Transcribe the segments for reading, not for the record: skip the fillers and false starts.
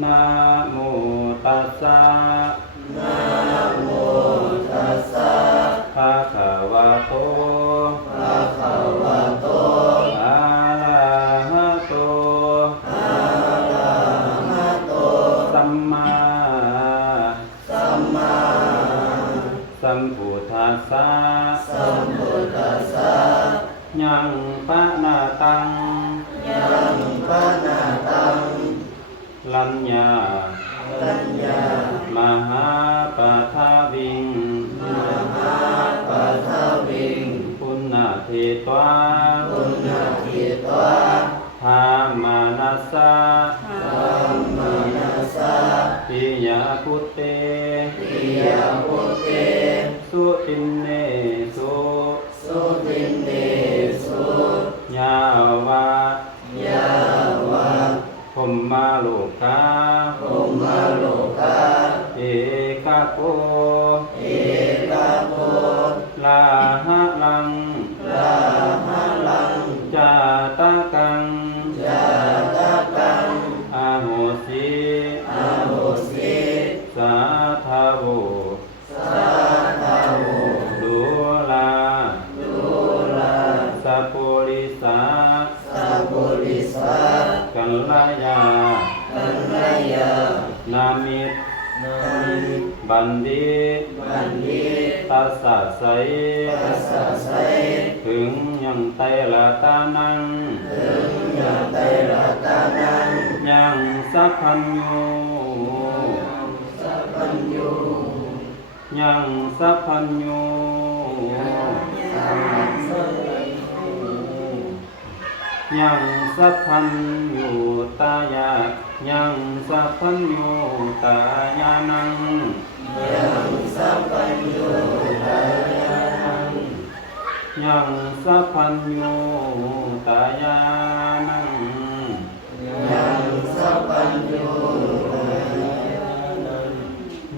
นะโมตัสสะนะโมตัสสะภะคะวะโตภะคะวะโตอะระหะโตอะระหะโตสัมมาสัมมาสัมพุทธัสสะสัมพุทธัสสะยังปะนาตังยังปะนาตังลัญญาปัญญามหาปะทาวิงมหาปัทวิงปุณณเทตวาปุณณทิตวาธามานัสสะธัมมานัสสะปิยาพุตเตปิยพุตเตสุตินเนสุ สุตินเนสุ ยาวะยาวะพมมาโลกาภุมมาโลกาเอกะโกเอกะโภลาหะลังลาหะลังจาตะกังจาตะกังอาโหสิ อาโหสิ สาทาโวสาธาโวดุลาดุลาสัพพุริสาสัพพุริสากัลลายากัลลยานามิตนามิ บัณฑิตบัณฑิตตัสสะไสปัสสะไสถึงยังไตละตานังถึงยังไตระตานังยังสัพพัญญู สัพพัญญู ยังสัพพัญญูยังสัพพัญญูตายะยังสัพพัญญูตายานังยังสัพพัญญูตายานังยังสัพพัญญูตายานังยังสัพพัญญูตายานัง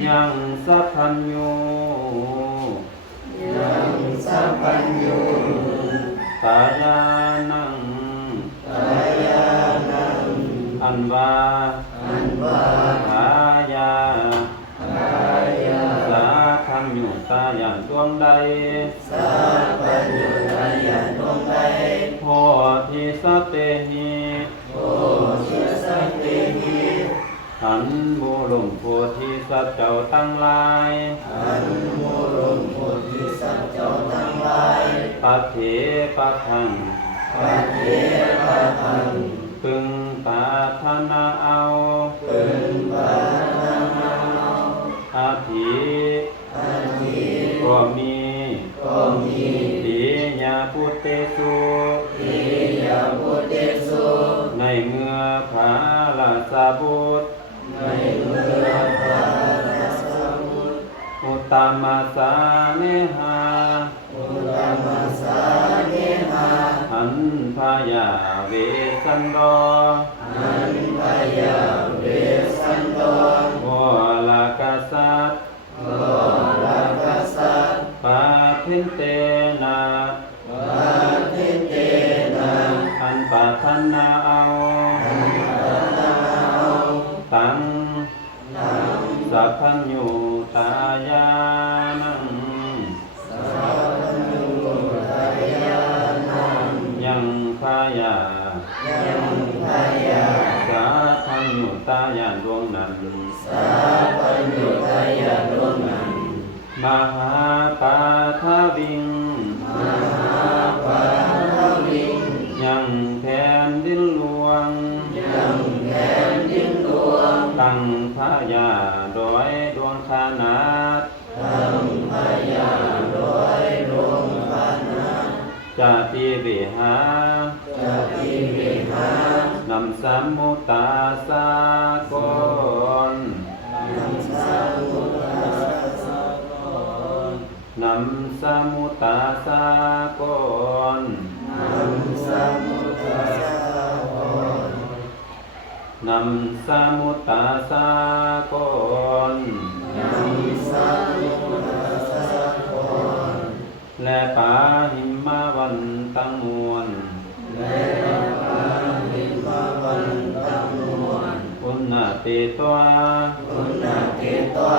ยังสัพพัญญูยังสัพพัญญูตายานังตายานังอันวาอันวาหายาหายาสาคัญญูตายานดวงใดสัพพัญญูตายานดวงใดโพธิสัตเตหิ โพธิสัตว์เตหิ หันบุรุษโพธิสัตว์เจ้าตั้งหลาย อันโมรมโพธิสัตว์เจ้าทั้งหลาย ปัจเถปัจทัง ปัจเจปะทังพึงปรารถนาเอา พึงปรารถนาเอา อาทิ อันนี้ ก็มี ก็มี ปิยาพุตเตสุ ทิยาพุทธสุ ในเมื่อพระราชาบุตร ในเมื่อพระราชบุตรอุตตมัสสาเนหา อุตตมัสสาเนหา หันพยาเวสันโด อันพยาเวสันโต โอลากษัตริย์ โอลากษัตริย์ ปาทินเตนะ ปาทิเตนะ อันปรารถนาเอา อันปรารถนาเอา ตัง ตัง สัพพัญญูตายานัง สัพพัญญูตายานัง ยังพยา ยังพยา สาพัญญูตายานดวงนั้น สัพพัญญูตายาดวงนั้น มหาปาทวิง มหาปาทวิง ยังแผ่นดินหลวง ยังแผ่นดินหลวง ตั้งพยาโดยดวงขนาด ทั้งพยาโดยดวงขนาด จาติวิหา จะติวิหาร นำสัมมุตตาสากล นังสัมมุตตาสะโก นำสัมมุตตาสากล นังสัมมุตตาสะโก นำสัมมุตตาสากล นังสัมมุตตาสะโก และปาหิมะวันตังมวล และปาหิมะวันตังมวล ปุณณเท เตตัว ปุณณเกตัว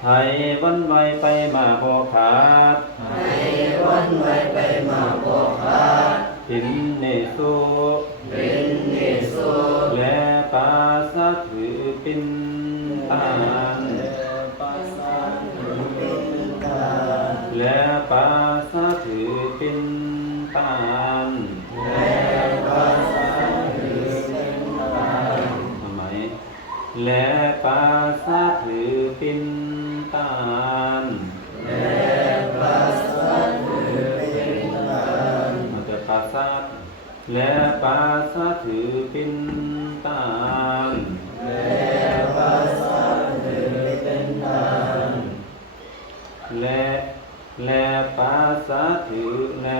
ไทยวันไวไปมาโบขาด ให้วันไว้ไปมาโบขาด หินเนสุ เป็นเนสุ และปาสะถือปินตาน ปัสสะเป็นตา และปาสะถือปินตาน และปัสสะถือเป็นตา ทำไมและปาสะถือปินตาน และปัสสะถือเป็นตา อาจจะปาสะและปาสะถือปินตาน และปัสสะถือเป็นตา และปาสะถือและ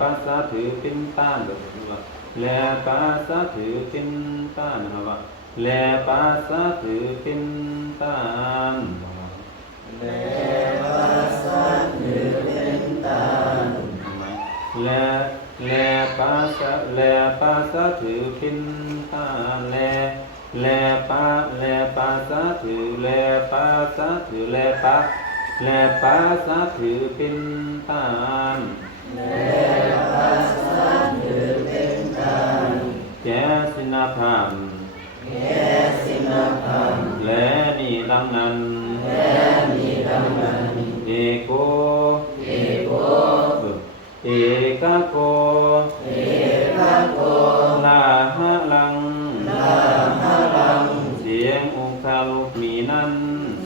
ปาสะถือปินตานแบบนี้ว่าและปาสะถือปินตานนะครับว่าและปาสะถือปินตาน และปัสสะถือเป็นตา และปาสะถือปินตานและปาสะถือและปาสะถือและปาสะถือปินตาน และปัสสะถือเป็นตา แก่สินาธรรม แก่สินธรรม และนี่ดังนั้น และมีดังนั้น เอโก เอโก เอกาโก เอกาโก ลาหะลัง ลาหะลัง เสียงองค์คาลุกมีนั้น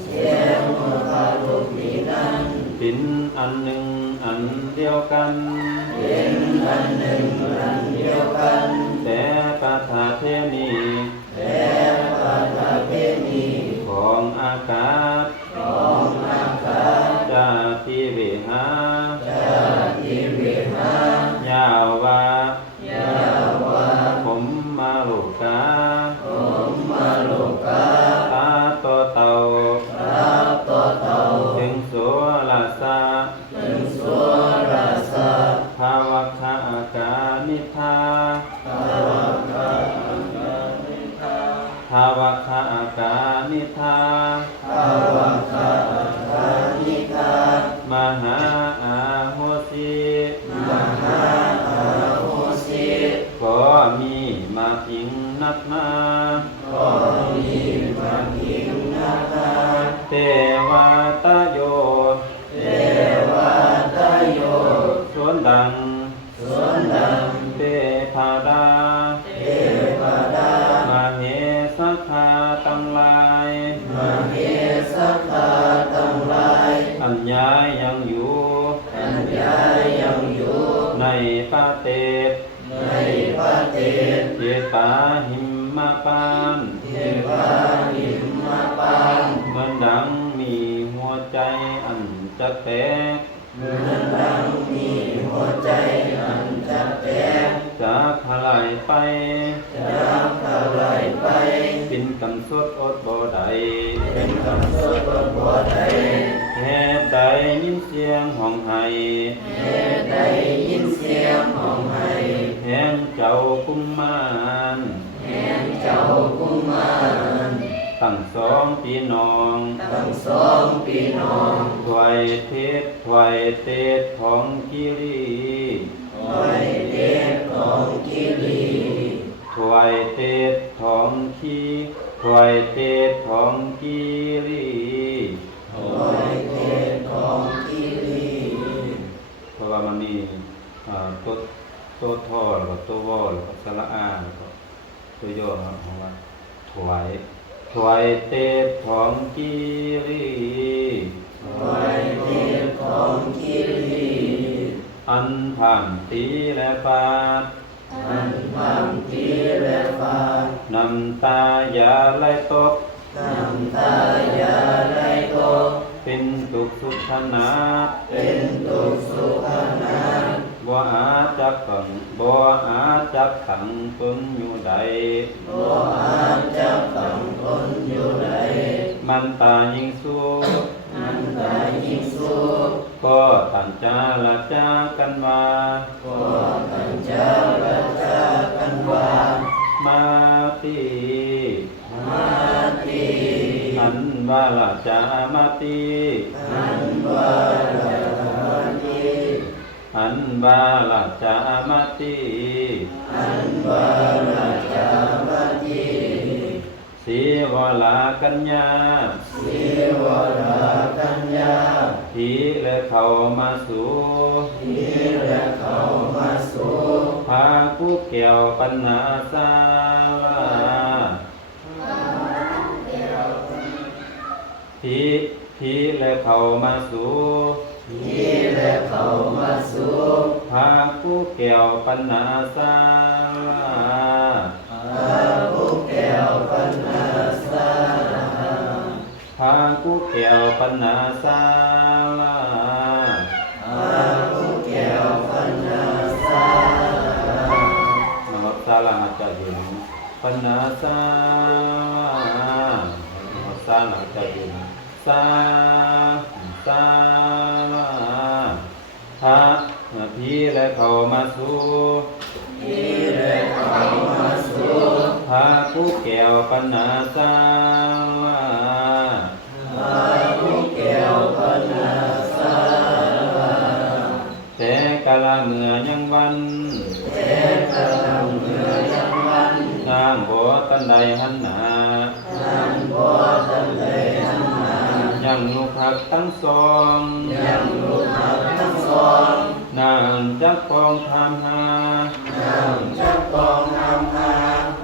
เสียงโมคาลุกมีนั้น เป็นอันหนึ่งอันเดียวกัน เป็นอันหนึ่งอันเดียวกัน แต่ปาฐาเทนี แต่ปัจจเพณี ของอากาศ ของอากาศ จาติเวหา จะอิเวหาย าวา ยาวา ผมมาโลกา ผมมาโลกา ตาโตเตา ตาต่อเต่า ถึงโสลาสา ถึงสัวราสา ภาวะคาอากานิธา ภาวะคาอังกานิทา ภาวะคาอากานิธา ภาวะคาอังกานิทาม หาอาโหสิ มหาอาโหสิ ก็มีมาพิงนักหนา ก็มีมาพิงนาคา เทวาตโย เทวาตโย สวนดัง สวนดัง เทพาดา เทวดา มาเหสัคาตังหลาย มาเฮสัคคาตั้งหลาย อัญญายังอยู่ อัญญายังอยู่ ในปาเตศ ในพระเตศ เจตาหิมมาปาน เทวาหิมมาปาน เหมือนดังมีหัวใจอันจะแตก เหมือนดังมีหัวใจอันจะแตก จากทลายไป จากทลายไป เป็นกำสดอดบ่ใด เป็นคำสดบ่ได้ แห่ใดยินเสียงห้องไห้ แม้ได้ยินเสียงของไห้ แห่งเจ้ากุมมาร แห่งเจ้ากุมาร ตั้งสองพี่น้อง ทั้งสองพี่น้อง ถวายเทศถวายเตศของกิรี คอยเทศของกิรี ถวายเตศของขีถวายเตศของกิรี คอยเทศของกิรี เพราะว่ามันมีตัวตัวทอแล้วก็ตัววอแล้วก็สระอาแล้วก็ตัวย่อของว่าถวายเตศของกิรี คอยเทศของกิรี อันผ่านตีและปาด อันความทีและฟ้าน ำตายาไหลตก น้ำตายาไหลตก เป็นตุกสุขนาด เป็นตุกสุขนา บ่อาจจักขังบ่อาจจักขังตนอยู่ใด บ่อาจจะตั้งคนอยู่ใด มันตายิ่งสู้ มันได้ยิ่งสู้ ก็ตันจาละจากันว่า ก็กันจะประจากันว่า มาตี มา วาลาจามาติอันวาลาจามาติอันวาลาจามาติอันวาลาจามาติสีวลากัญญาสีวลากัญญาทีและเขามาสู่ทีและเขามาสู่พาผู้เกี่ยวปัญหาสาลาทีและเขามาสู่ทีและเขามาสู่พาผู้เกี่ยวปัญหาสาลาพาผู้เกี่ยวปัญหาสาลาพาผู้เกี่ยวปัญหาสาลาพาผู้เกี่ยวปัญหาสาลานับสาลาจะเห็นปัญหาสาลานับสาลาจะเห็นสาลาพาพีและเขามาสู่พีและเขามาสู่พาผู้เกี่ยวปัญหาสาลาพาผู้เกี่ยวปัญหาสาลาแต่กะละเมื่อยังวันแต่กะละเมื่อยังวันนางบ่ตันใดหันหน้านางบ่ตันใดหันหน้ายังลูกหักทั้งสองยังลูกหักทั้งสองนางจักปองทำหานางจักปองทำหา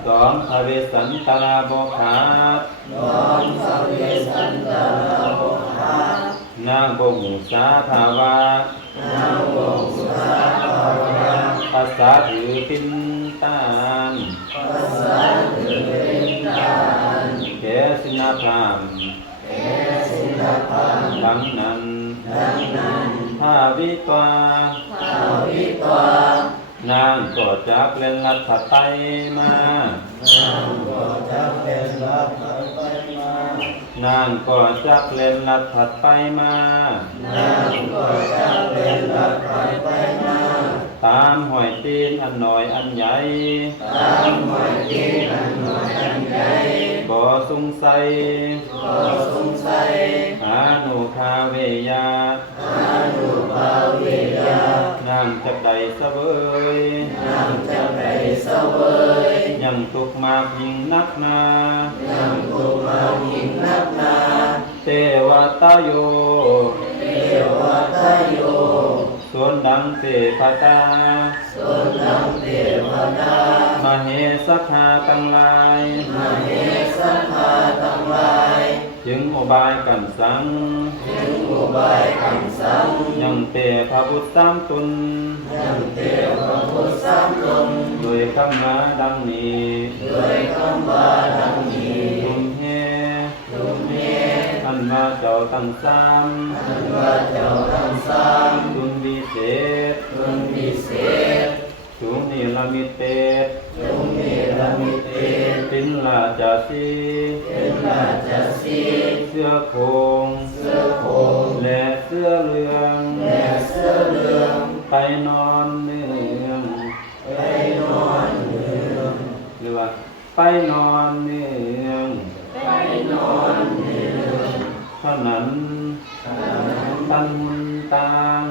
สองพระเวสสันตราบขาดสองพระเวสสันตราบขาดนางบงสาภาวะนางบงสาภาวะภาษาถือปินตานภาษาถือปินตานแกสินาพรามศิลปะดังนั้นภาวิตวานางก็จักเล่นลัทธไตมานางก็จักเล่นลัทธไตมานางก็จักเล่นลัทธไตมานางก็จักเล่นลัทธไตมาตามหอยตีนอันน้อยอันใหญ่ตามหอยตีนอันน้อยอันใหญ่บ่สงสัยอานุภาเวยาอานุภาเวยานางจักใดเสวยนางจักใดเสวย ยังทุกข์มากยิ่งนักนายังทุกข์มากยิ่งนักนาเทวตาโยเทวตาโยส่วนดังเทพตาส่วนดังเทวตามเหสคาทั้งหลายมเหสคาทั้งหลายจึงอุบายกันสังยังเตพระพุทธสามตนโดยคำว่าดังนี้ตุมเฮอันว่าเจ้าตั้งสามตุนวิเศษตุมนิลมิตเตตินลาจาสีเสื้อโคงและเสื้อเหลืองไปนอนเนืองหรือว่าไปนอนเนืองเท่านั้นตันมุนตัง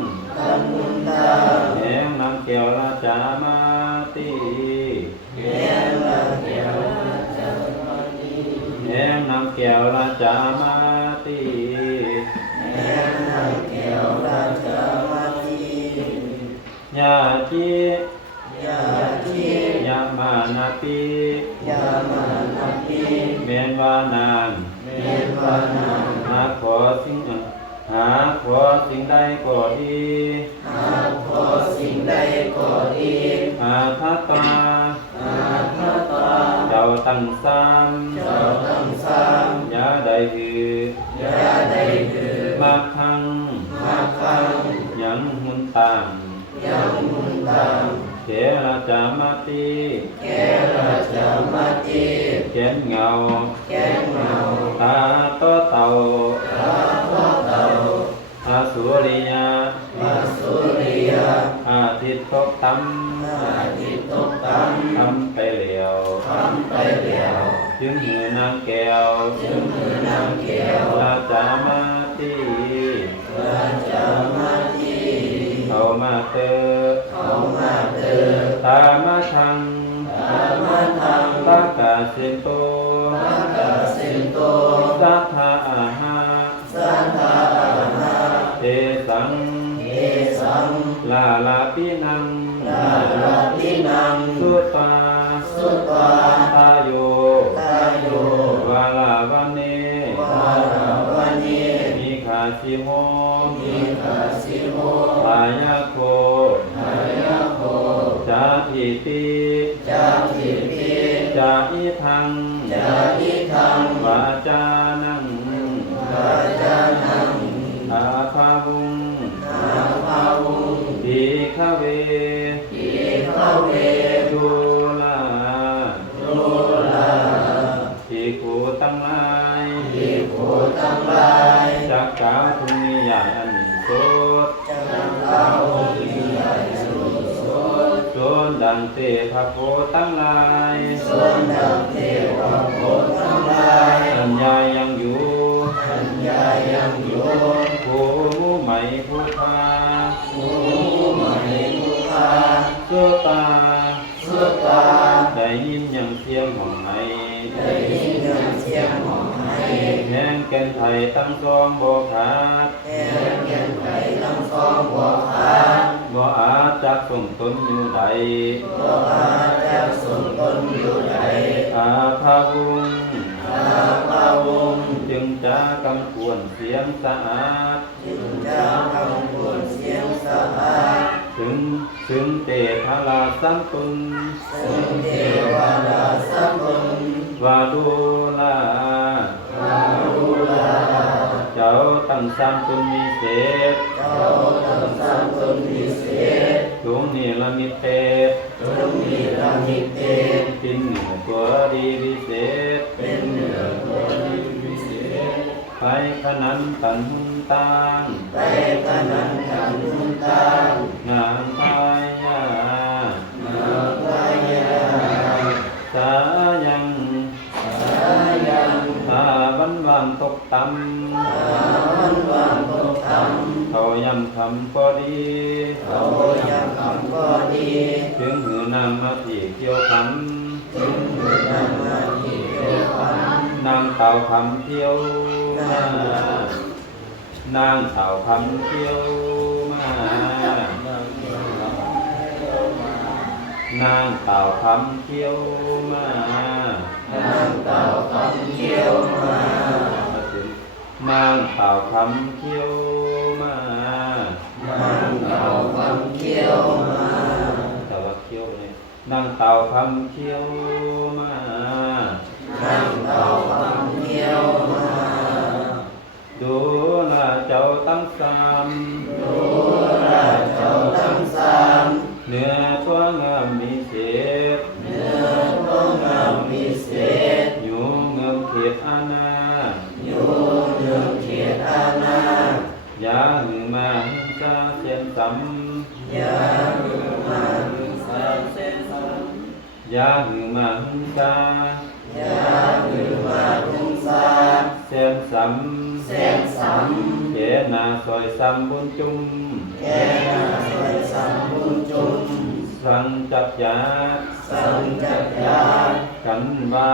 แห่งนางแก้วราชามาติแห่งนางแก้วราชามาติยาจิยามานาปิเมนวานางหาขอสิ่งใดก็ดีอาทัตตาเจ้าตั้งสามยาใดคือมาคังยังมุนตังเขราจามาติเขียนเงาตาโตเต่าอาสุริยาอาทิตย์ตกต่ำทำไปเหลียวจึงหือนางแก้ว ถึงมือนางแก้วราจามาตีราชามาตีเขามาเตอเขามาเตอตามะทังตามะทังตากาเสโตตากาเสโตสัทธาอาหาสัทธาอาหาเทสังเทสังลาลาปินังลาลาปินังสุตตาสุตตาตาโยตาโยว าลาวันเนวาราวันเนมิขาสิโหมิขาสิโหปายาโคทายาโคจาทิติจาทิปิจาอิทังจาอิทังวาจานังวาจานังอาภาวุงอาภาวุงดีฆเวอิขเวดูลาโลลาภิกขุทั้งหลาย ภิกขุทั้งหลาย จักกล่าวถึงนิยายอันสุดจักกล่าวถึงนิยายสุดส่วนดังเทพโพทั้งหลายส่วนดังเทพโพทั้งหลายอัญญายังอยู่อัญญายังอยู่ผู้มุใหม่ผู้พาผู้ใหม่ผู้พาสุตาสุตตาได้ยินอย่างเสียงของไห้ได้ยินอย่างเสียงของไห้แห่งแก่นไทยตั้งสองบ่ขาดแห่งแก่นไทยตั้งสองบ่ขาดบ่อาจจักส่งตนอยู่ใดบ่อาจจักส่งตนอยู่ใดอาภาวุงอาภาวุงจึงจะกำควรเสียงสะอาดจึงจะกำควรเสียงสะอาดถึงเตภลาสัมปุนถึงเทวดาสัมปุนวาดูลาว าดูลาเจ้าตั้งสัมปุนวิเศษเจ้าตั้งสัมปุนวิเศษทุงนิรมิตเตทุงนิรมิตเตเป็นเหนือตัวดีวิเศษเป็นเหนือตัวดีวิเศษไปขนันตันหุนตังไปขนันตันหุนตังงานพายาสายังอาวันวันตกต่ำเขายำคำก็ดีถึงหือนำมาที่เกี่ยวคำนางเต่าคำเที่ยวนางเต่าคำเที่ยวนางเต่าคำเที่ยวนางเต่าคำเที่ยวมานางเต่าคำเที่ยวมานางเต่าคำเที่ยวมาแต่ว่าเที่ยวเนี่ยนางเต่าคำเที่ยวมานางเต่าคำเที่ยวมาดูลาเจ้าตั้งสามดูลาเจ้าตั้งสามเนื้อตัวงามมีเศษเนื้อตัวงามมีเศษอยู่เงิมเขียดอาณาอยู่เงิมเขียดอาณายาหือมาหิงซาเส้นสัมยาหือมาหิงซาเส้นสัมยาหือมาหิงซายาหือมาหิงซาเส้นสัมเส้นสัมเจนาซอยสัมบุญจุมเจนาซอยสัมบุญจุมสังจับยาสังจับยากันวา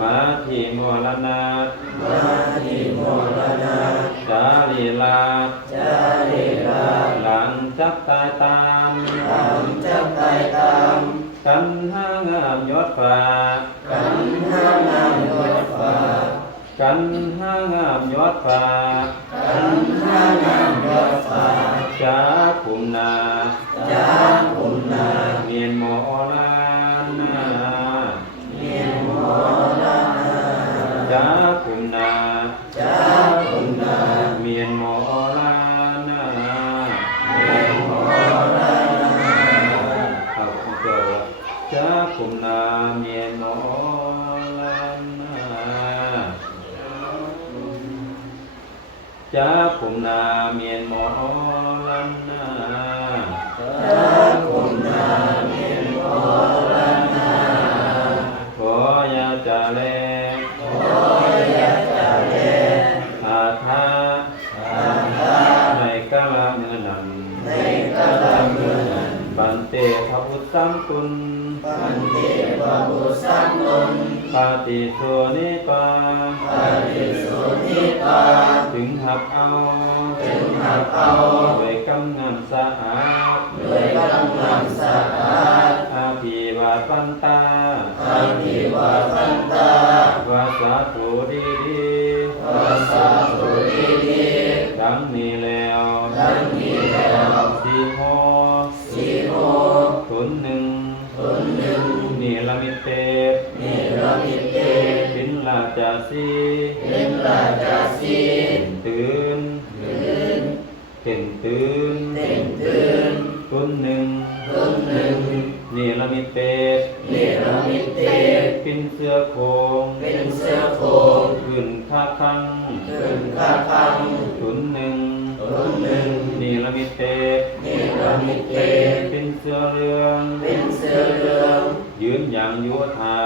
มาทีโมรณามาทีโมรณาจาลีลาจาลีลาหลังจับตายตามหลังจับตายตามกันห้างามยอดฟ้ากันห้างามยอดฟ้ากันห้างามยอดฟ้ากันห้างามยอดฟ้าจ้าคุมนาจ้าคุมนาเมียนโมลานาเมียนโมลานาจ้าคุมนาจ้าคุมนาเมียนโมลานาเมียนโมลานาเอาเกิดจ้าคุมนาเมียนโมลานาจ้าคุมนาเมียนโมลานาจ้าคุมนาเมียนโมลานาขอยาจาแล ขอยะเจ้าแล อาทาในกาลเมื่อนั้น ในกาลเมื่อนั้น ปันเตพระพุทธสัมตุน ปันเตปะปุสัมตุน ปาติโสนิปา ปาติโสนิปา ถึงหับเอา ถึงหักเอา ด้วยกำงามสะอาด ด้วยกำลังสะอาด อาภีวาปันตา อาภิวาทันตาว าสาธุดีดี วาสาธุดีดี ดังนี้แล้ว ดังนี้แล้ว สีโห สีโห ตุนหนึ่ง ตุนหนึ่ง นีละมิเต เนรมิตเต ปินลาจาสี เป็นราชาสี ตื่น ตื่น เต็นตื่น เต็มตื่น ตุนหนึ่ง ตุนหนึ่ง นีละมิเต เนรมิตเต ปินเสื้อโคง เป็นเสื้อโคง ขึ้นข้าคัง ขึ้นข้าพัง ตุนหนึ่ง ตุนหนึ่ง นีละมิเต เนรมิตเต เป็นเสื้อเรือง เป็นเสื้อเรือง ยืนอย่างโยธา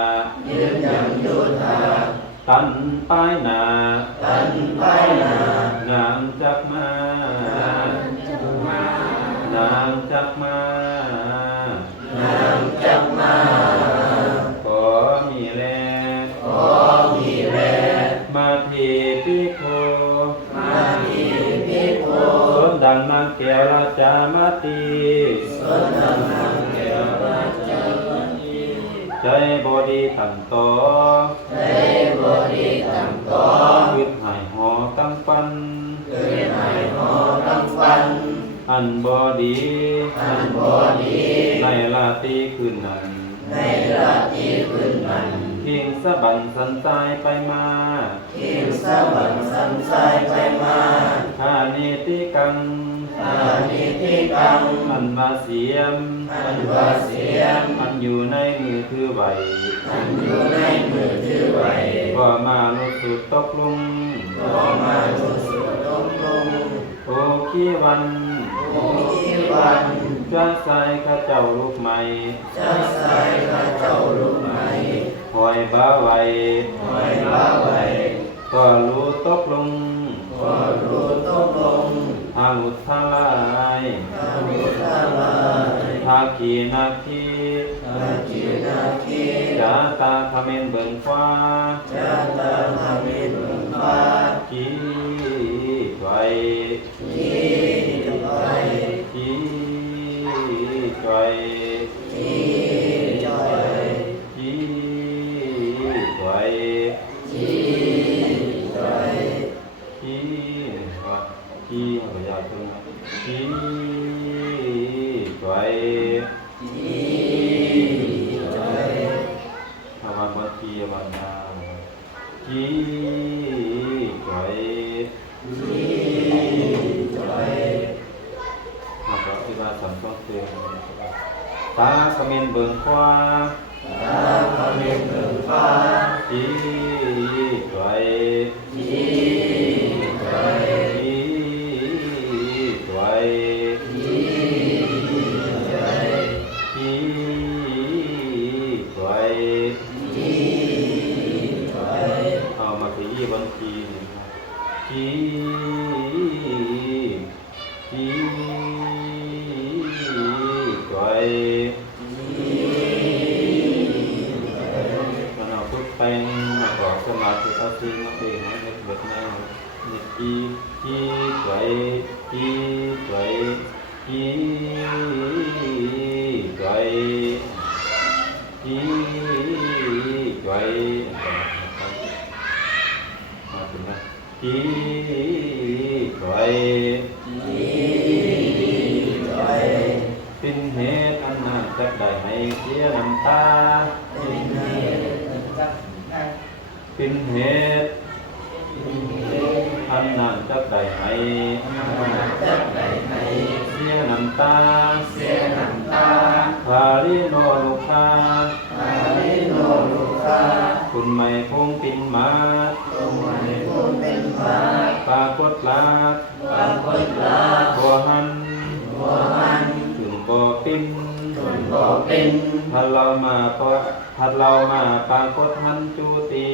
ยืนยังโยธา ตันป้ายหนา ตันป้ายหน้าน างจักมา นางจักมา นางจักมา ขอมีแล ขอมีแล มาทีพิโค มาที่พิโภ สมดังนางแก้วราชามาตี สนนางแก้วราชานี ใจบดีตั้งต่อ ได้บริตั้งต่อ ขึ้นหายหอตั้งปัน เกิดในหอตั้งฟัน อันบดี อันบดี ในลาตีขึ้นนั้น ในราตรีขึ้นนั้น เพียงสะบันสันตายไปมา ทิมสวรรค์สันสายไปมา ข้านิติกัง อานิติกัง อันมาเสียม อันวาเสียม อันอยู่ในมือถือไหว อันอยู่ในมือถือไว้ ก็มาลุสุดตกลง ก็มาทุสุดมลง โอคีวัน โอทีวัน จะใส่ข้าเจ้าลูกใหม่ จะใส่ข้าเจ้าลูกไหม คอยบ้าไว้ คอยบ้าไว้ ก็รู้ตกลง ก็รู้ตกลง ทางอุทาลาย ทำอุทาลาย ภาคีนาที นาทีนาที จาตาคเมนเบิ่งฟ้า จะตามหามิตรฟ้า จีไว้ ที่ไป จีไว้ ที่จอย จีไว้ ที่จอย จีว่าจีเอาไปยาวขึ้นนะจีไว้ ที่จอย อาวันวันจีวันนาจีไว้ ที่จอย มาบอกที่ว่าสัมต้องเตือนตาขมิ้นเบิ่งขวา ตาพระเมตเบิกฟ้า จีไว้ ที่จอย จีไว้ ที่จอย จีไว้ ที่จอย เอามาขยี้บนจีนี่ครับจีจีไว้มันเอาพุทธแปลงมาขอสมาธิเอาซีมาเองให้เบิดแน่นี่จีไว้จีไว้จีไว้จีไว้มาถึงนะจีไว้ เป็นเหตุอันน่าจะได้ให้เสียน้ำตา เป็นเหตุอันน่าจะได้ให้เสียน้ำตาภาริโนลูกาคุณไม่คงปินมาปรากฏลาบัวหันถึงบ่ปิ้นพัดเรามาปรากฏหันจูตี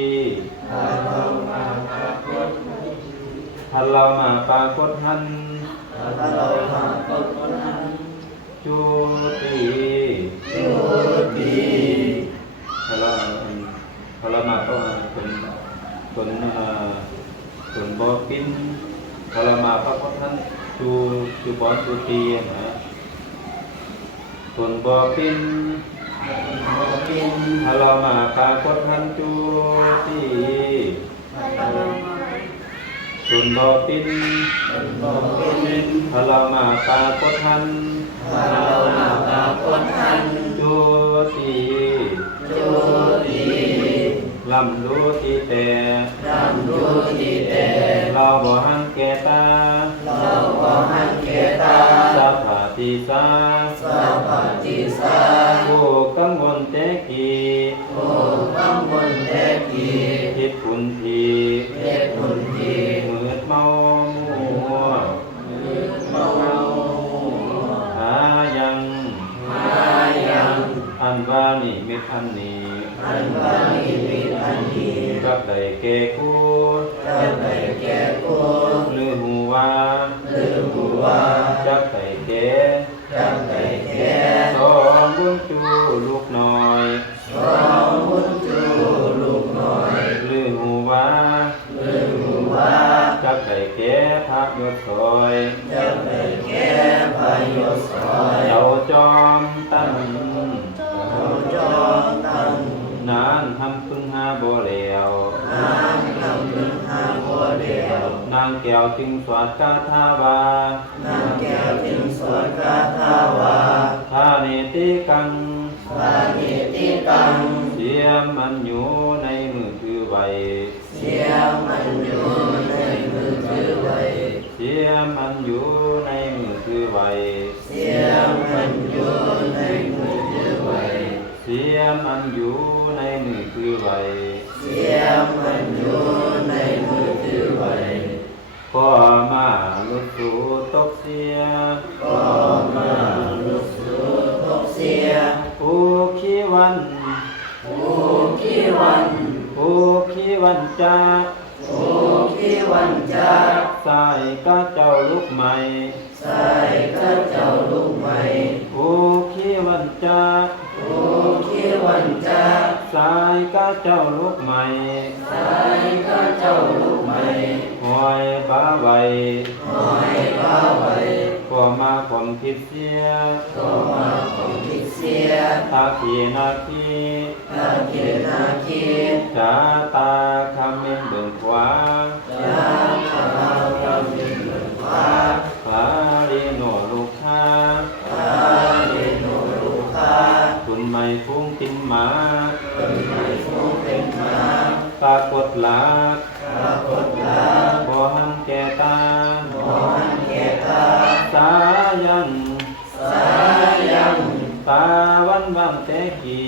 ฮัลโหลมาปากดหัน ฮัลโหลมาปากดหัน จุติ จุติ ฮัลโหลมาก็เป็นบ่กินฮัลโหลมาปากดหันจุบ่จุตินะเป็นบ่กินฮัลโหลมาปากดหันจุติเป็นบ่กินฮัลโหลมาปากดหันจุติลำรู้ที่แต่เราบ่หันแก่ตาสัพพะติสาผู้กังวลแต่กีทิศพุนทีมืดเมามัวหายังอันว่านี่มิตรอันนี้กับใดแก่กูหรือหูว่าจักใดแก่สองบุญจูลูกน้อยหรือหูว่าจักใดแก่พระยศซอยเจ้าจอมตั้งนานทำพึ่งหาบ่แล้วนางแก้วจึงสวดคาถาวาทาเนติกังเสียมมันอยู่ในมือถือไว้เสียมมันอยู่ในมือถือไว้เสียมมันอยู่ในมือถือไว้เสียมมันอยู่ในมือถือไว้เสียมมันอยู่ในมือถือไว้ก็มาลุกสู่ตกเสียผู้ขี้วันจ้าใส่ก็เจ้าลูกใหม่ผู้ขี้วันจ้าใส่ก็เจ้าลูกใหม่หอยบ้าไว้ก็มาความคิดเสียตาขีนาคีจาตาคำเมนเบิ่งขวาภาลีโนลูกค้าคุณไม่ฟุ้งตินหมาปรากฏหลักบ่หันแก่ตาสายังตาวันว่างแต่กี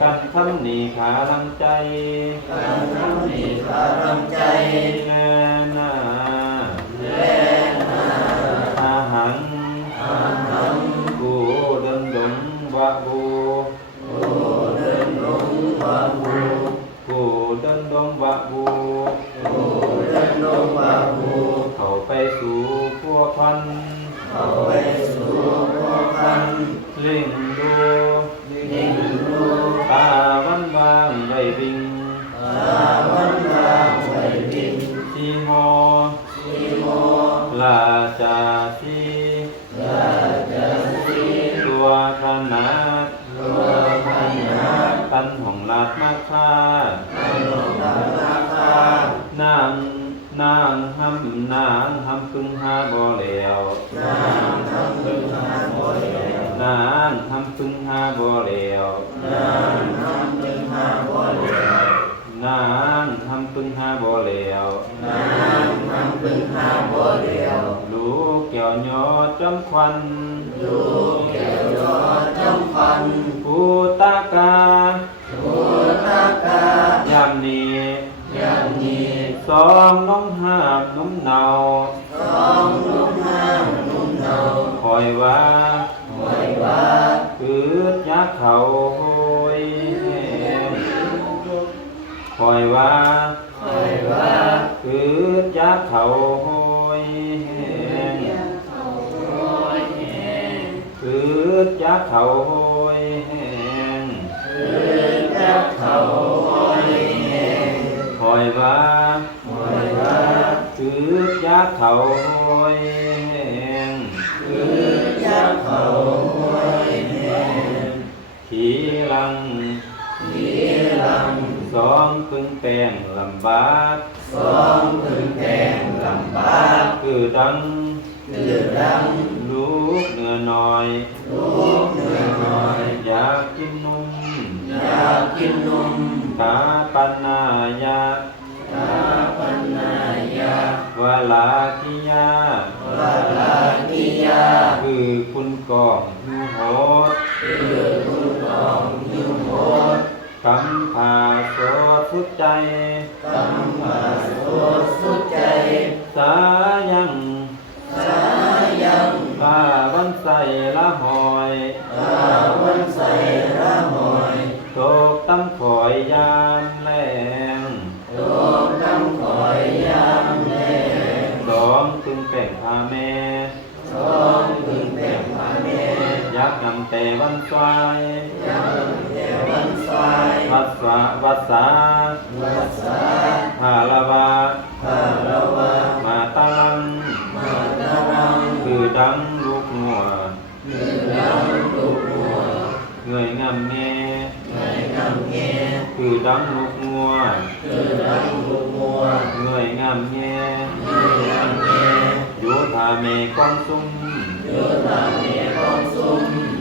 กันคำนี้ขาลังใจแลนาอาหังกูเดินดงวะบูกูเดินดงวะบูเข้าไปสู่พวกพันลิงดูตาวันบางได้บิงสีโมลาจาสีตัวขนาดตันของลาดมาคานางห้ำพึ่งหาบ่แล้วนางห้ำพึ่งหาบ่แล้วลูกแก้วยอดจำควันผู้ตากายามนี้สองน้องหาบน้องเนาคอยว่าคืดยักเขาโหยแหม คอยว่าคือยากเขาโหยแหงคือยากเขาโหยแหงคอยว่าคือยากเขาโหยแหงทีหลังสองพึงแต่งลำบากคือดังลูกเนื้อน้อยอยากกินนมกาปันนายาวาลาทิยาคือคุณกองหิวโหดกำพาโสดสุดใจสายังป้าวันใส่ละหอยตกตำข่อยยามแรงสองพึงแต่งพาแม่ยักษ์นำแต่วันไฟวัดสาหาลาวามาตาลังคือดังลูกงัวเงยงำแงคือดังลูกงัวเงยงำแงยุธาเมกองซุ่ม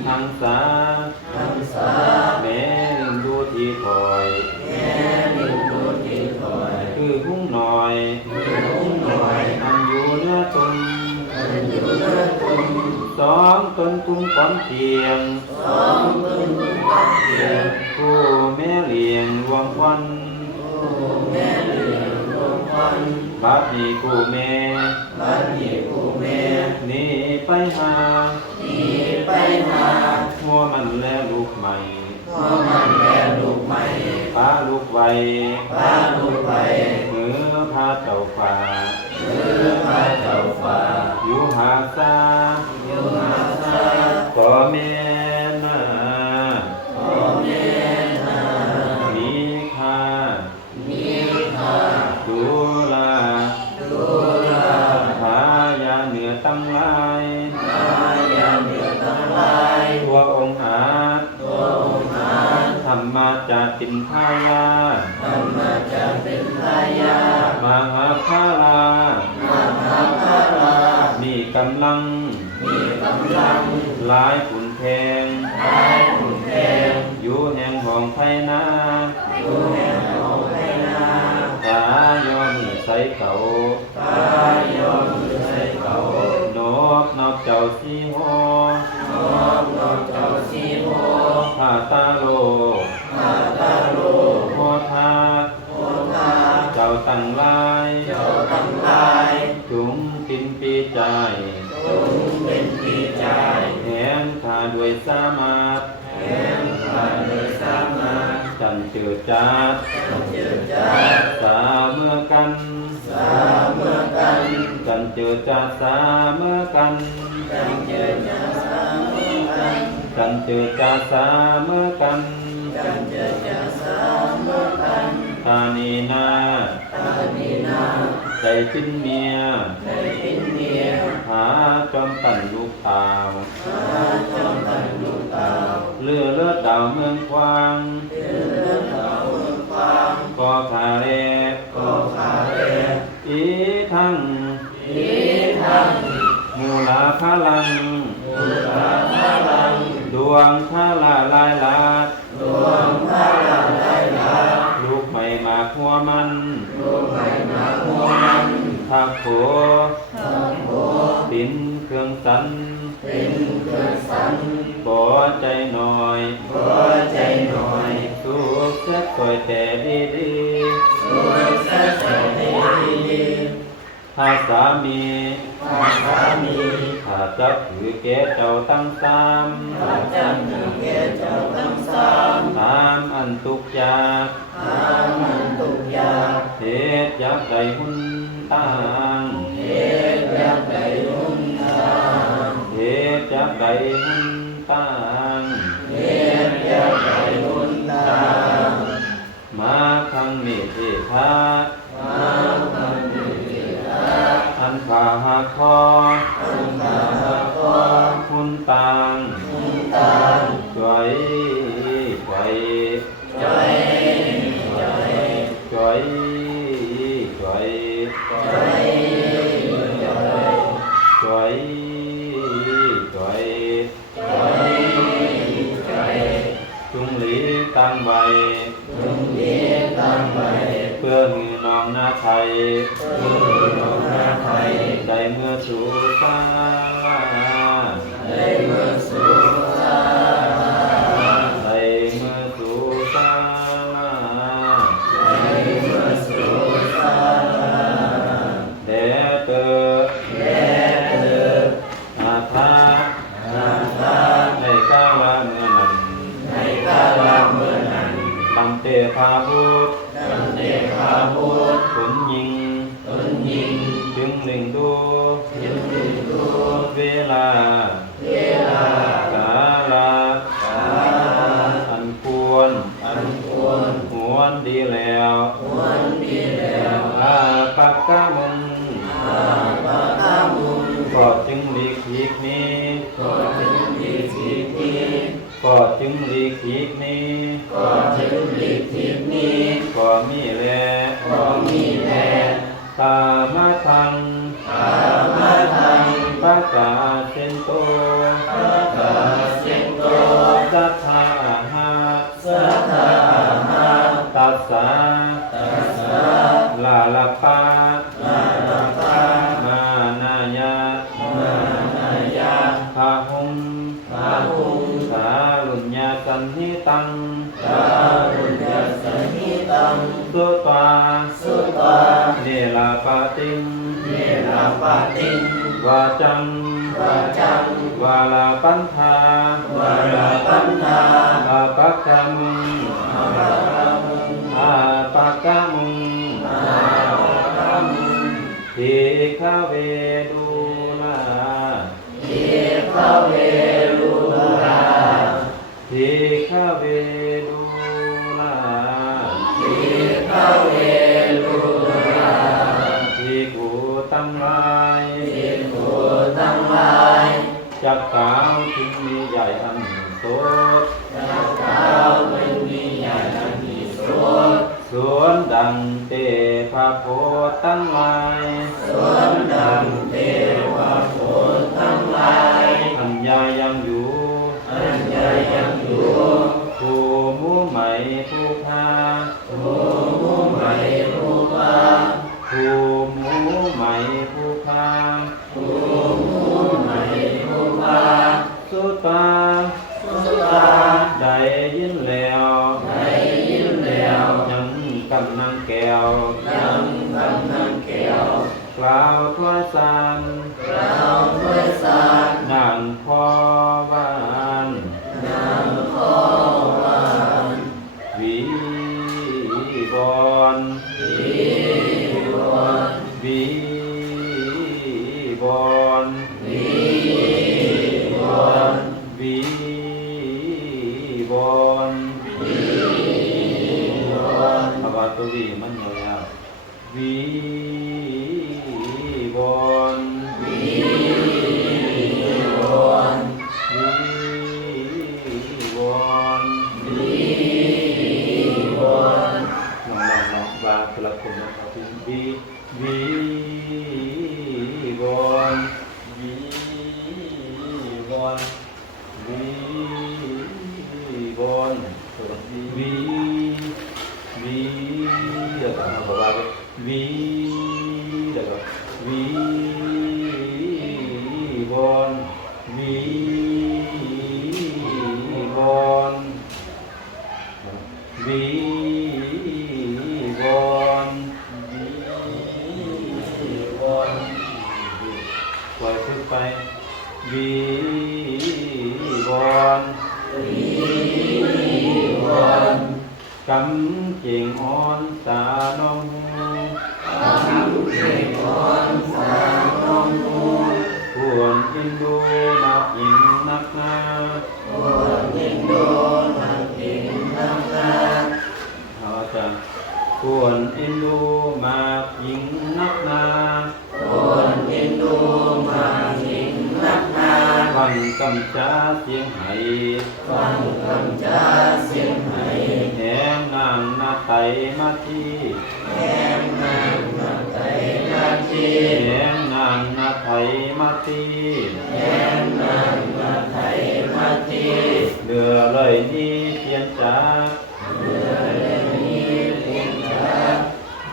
ทังสาแม่ลิงดูที่ถอยคือหุ้งหน่อยอันอยู่เนื้อตนสองตนตุ้งก้อนเทียงผู้แม่เลี้ยงรวงควันบัดนี้ผู้แม่นี่ไปหาหัวมันแล้วลูกใหม่ป้าลูกไวเหือพาเจ้าฝ่าอยู่หาซาขอแม่นามีค่าดูลาหายาเหนือตั้งหลายตัวองค์อาจธรรมาจาตินทายามหาภาลามีกำลังหลายขุนแพงอยู่แห่งห้องไทยนาขายอมใส่เขานอบเจ้าสีหอผ้าตาโลโหทาเจ้าตั้งลายจุงปินปีใจแหงขาด้วยสามารถจันเจือจัดสาเมื่อกันจันเจือจัดสาเมื่อกันจันเจือจัดสาเมื่อกันตานีนาใจปิ้นเมียหาจอมปั่นลูกเต่าเลือดดาวเมืองควางกอขาเรอีทั้งมูลาพลังดวงพาลาลายลาดลูกไม่มาหัวมันทักโผตินเครื่องสันบ่ใจหน่อยสุขแซ่บสวยแต่ดีถ้าสามีถ้าจับถือแก่เจ้าตั้งสามตามอันทุกข์ยาก ยักษ์ใดหุ่นต่างเหตุยักษ์ใดหุ่นต่างเหตุยักษ์ใดหุ่นต่างเหตุยักษ์ใดหุ่นต่างมาคังนิเทธามาคังนิเทธาอันพาหะคออันพาหะคอหุ่นต่างหุ่นต่างจ่อยจ่อยจ่อยจ่อยจ่อยจ่อยจ่อยจ่อยจ่อยจุงหลีตั้งใบจุงหลีตั้งใบเพื่อมือน้องนาไทยเพื่อมือน้องนาไทยได้เมื่อสู่ตาได้เมื่อสู่ตาได้เมื่อสู่ตาได้เมื่อสู่ตาเดเตอาภาในกาลเมื่อนั้นในกาลเมื่อนั้นตัมเตภาพุทธตัมเตภาพุทธขุนยิงจึงลิงดูเวลากาลอันควรหวนดีแล้วอาปักกะมุงก็จึงหลีกขีกนี้ก็จึงหลีกขีกนี้ก็มีแลตามาทังปัจจาเซนโตสัทธาหาตัสสะลาลปะมานายะภาหุงสารุญญาสันนิตังสุตวาเนลาปติงวาจังวาลาปันธาอาปักกะมุงอาปักกะมุงทิฆะเวดุลาทิฆะเวดุลาทิกูตั้งหลายจักกาวถึงมีใหญ่อันโสดสวนดังเตภาโพตั้งหลายอัญญายังอยู่ผู้มูใหม่ผู้พาผู้มูใหม่ผู้พาสุตาได้ยินแล้วยังกำนังแก้วกล่าวทวสานนางพอวานวีบอนภาวะตัววีมันยาววีบอนลองวางคนละคนนะครับวีบอนเดี๋ยวก่อนนะบอกว่าวีเดี๋ยวก่อนวีบอนปล่อยขึ้นไปวีบอนกำเจงอ่อนสาน้องก ทำที่ผลสร้างน้องมูลควรอินดูนักอิงนักนาควรอินดูนักอิงนักนาเอาจ้ะควรอินดูมากยิงนักนาควรอินดูมากยิงนักนาฟังกำจาเสียงไห้ฟังกำจาเสียงไห้แหงนางนาไตมาทีแหงนางนาไตมาทีแหงนางนาไตมาทีแหงนางนาไตมาทีเดือเลยนี่เพียนจากเดือเลยนี่เพียนจาก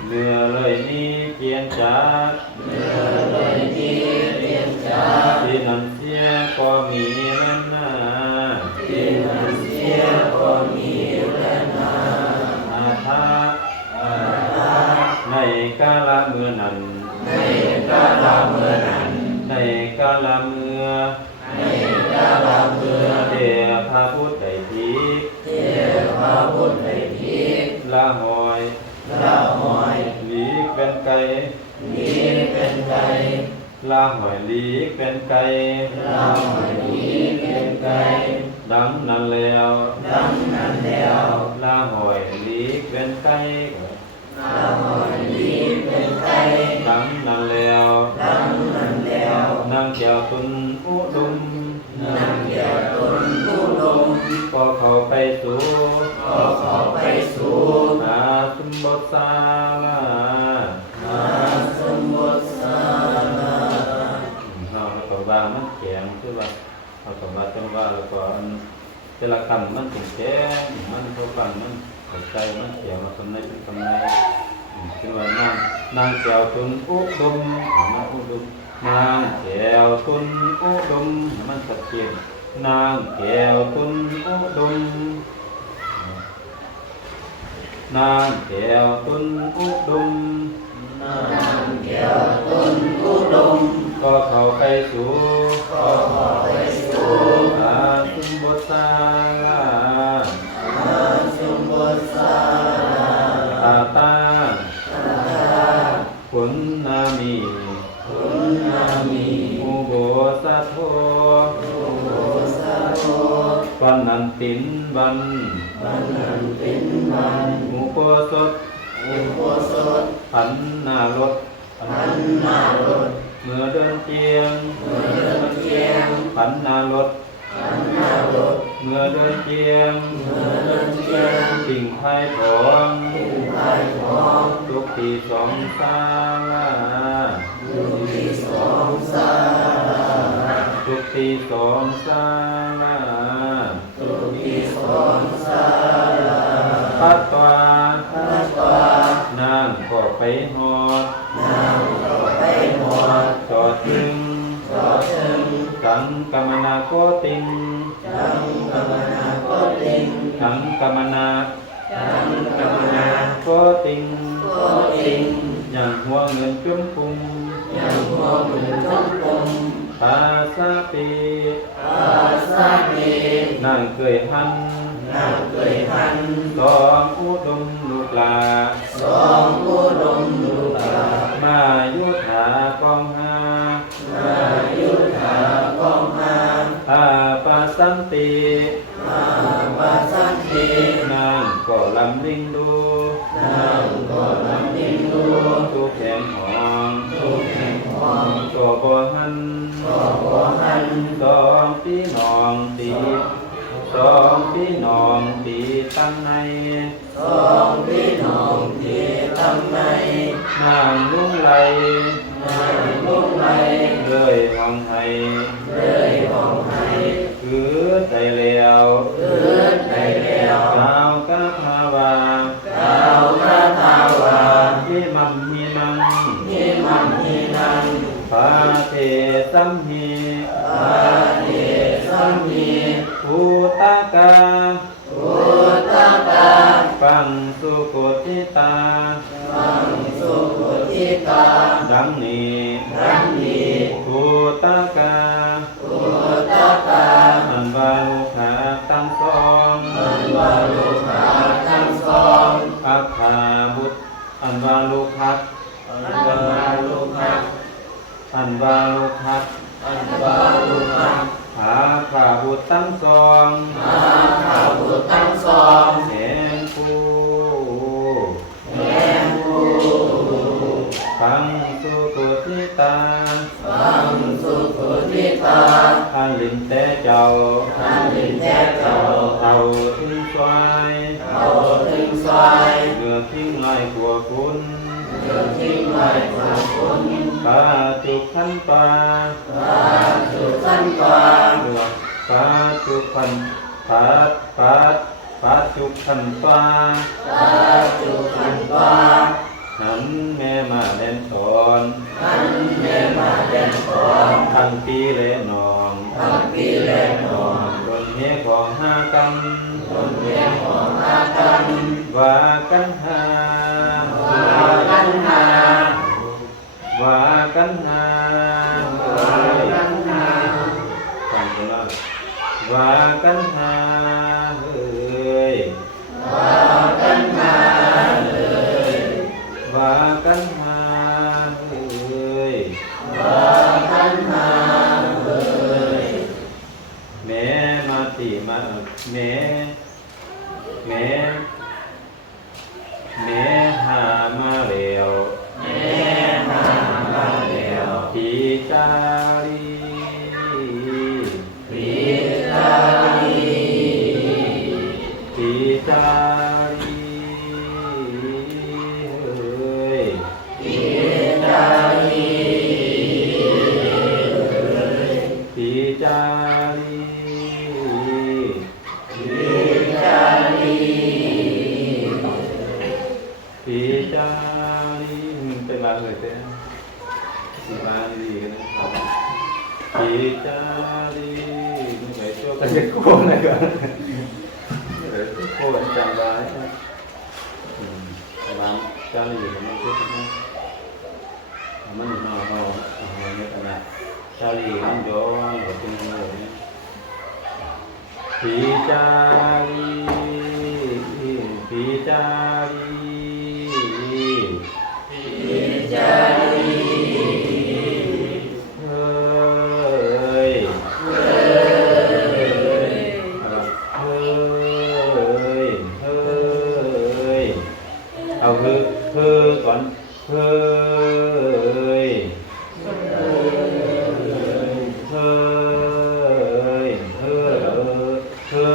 เดือเลยนี่เพียนจากเดือเลยนี่เพียนจากที่นั่นเสียก็มีแม่นาที่นั่นเสียก็มีแม่นาอาภาในกาลเมื่อนั้นในกาลเมื่อนั้นในกาลเมื่อในกาลเมื่อเทพาพุทธไตรทิกเทพาพุทธไตรทิกละหอยละหอยลีกเป็นไก่ลีกเป็นไก่ละหอยลีกเป็นไก่ละหอยลีกเป็นไก่ดังนั้นแล้วดังนั้นแล้วละหอยลีกเป็นไก่ละหอยลีกเป็นไก่ดังนั้นแล้วดังนั้นแล้วนางแก้วตุนอุดมนางแก้วตุนอุดมก็เข้าไปสู่ก็เข้าไปสู่หาสมบทศาลาหาสมบทศาลาเราก็ว่ามันแข็งคือว่าเราก็ว่าจังว่าแล้วก็แต่ละคำมันแข็งมันพอฟังมันเข้าใจมันแข็งมาทำในเป็นทำในคือว่านางแก้วตุนอุดมมันอุดมนางแก้วตุนอุดมมันชัดเจนนางแก้วตุนอุดมนางแก้วตุนอุดมนางแก้วตุนอุดมก็เข้าไปสู่ก็เข้าไปสู่อาสมบทศาลาอาสมบทศาลาตาตาขุนนามีขุนนามีอุโบสถโธอุโบสถโธปันนันตินบันปันนันตินบันอุโบสถอุโบสถพันนารถพันนารถเมื่อเดินเจียงเมื่อเดินเจียงพันนารถพันนารถเมื่อเดินเจียงเมื่อเดินเจียงสิ่งไพ่ผองสิ่งไพ่ผองทุกที่สองศาลาทุกที่สองศาลาทุกที่สองศาลาทุกที่สองศาลาปัตตวานางก็ไปหอดนางก็ไปหอดจอดถึงสังกมนาโกติงสังกมนาโกติงสังกมนาสังกมนาโกติงโกติงอย่างหัวเงินจุ้มปุงอย่างหัวเงินจุ้มปุงปาสาปีปาสาปีนางเคยหันนางเคยหันสองอุดมลูกลาสองอุดมลูกลามายุธากองหามายุธากองหาอาปาสันติอาปาสันตินางก็ลำลิงดูนางก็ลำลิงดูทุกแห่งหองทุกแห่งหองก็บ่หันก็บ่หันสองพี่น้องตีสองพี่น้องตีตั้งในสองพี่น้องตีตั้งในนางลุ่งไหลนางลุ่งไหลเลยห้องให้เลยห้องให้คือใจแล้วคือใจแล้วกล่าวกะภาวากล่าวกะภาวาที่มัมหินังที่มัมหินังภาเทสัมหิภาเทสัมหิภูตากาภูตากาฟังสุโกติตาฟังสุโกติตาดังนี้ภูตากาภูตากาอันวาลุขาตั้งสองอันวาลุขาตั้งสองอัฏฐาบุตรอันวาลุขัด อันวาลุคัก อันวาลุคัก อันวาลุคัก หาข้าบุตรทั้งสอง หาข้าบุตรทั้งสอง แห่งผู้ แห่งผู้ ฟังสุกุทิตา ฟังสุขุทิตา อันลินแต่เจ้า อันลินแท้เจ้า เต่าทิ้งควาย เอาถึงสาย เหงื่อทิ้งลอยขัวคุณ เดินทิ้งไว้ฝากคน ปลาจุกขันปลา ปลาจุขั้นปลา เหลือปลาจุกขันปลาปลาปลาจุกขันปลา ปลาจุขั้นปลา หันแม่มาเล่นสอน ท่านแม่มาเด่นสอน ทั้งปีและนอง ทั้งปีและนอน บนเฮของห้ากัน คนเลี้ยงของอากัน ว่ากันหา ว่ากันหา ว่ากันหา ว่ากันหา ฟังกันแล้วว่ากันหาเฮ้ย ว่ากันหาเลย ว่ากันหาเฮ้ย ว่ากันหาเลย แม่มาติมาแม่แม่แม่หามาเร็ว แม่มาแล้ว พีจารี ปีตาลี พีจารีเฮ้ย ปีตาลี พีจารี ปีตาลี พีจารีเป็นมาเลยเต้สีมาดีกันนะครับพีจารีมึงไหนโจ้กันจะโกนอะไรกันเดี๋ยวโกนจำไว้ร้านจารีอยู่มันก็คือมันนอนนอนไม่ขนาดจารีมันโยงหรือเป็นอะไรเนี่ยพีจารีพีจารี ปีตาลี เฮ้ย เอ้ย เฮ้ย เฮ้ย เอาคือก่อน เฮ้ย เฮ้ย เฮ้ย เฮ้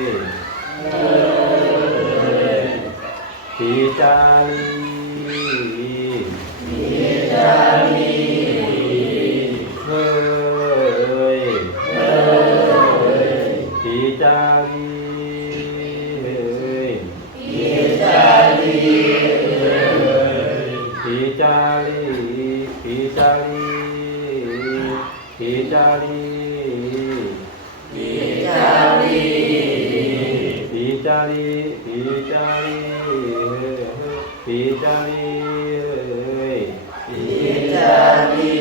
ย ปีจารี ปีตาลี เฮ้ย เอ้ย ปีจารีเฮ้ย ปีตาลี ปีจารีปีจารีปีจารี ปีตาลี ปีจารีปีจารีปีจารีเฮ้ย ปีตาลี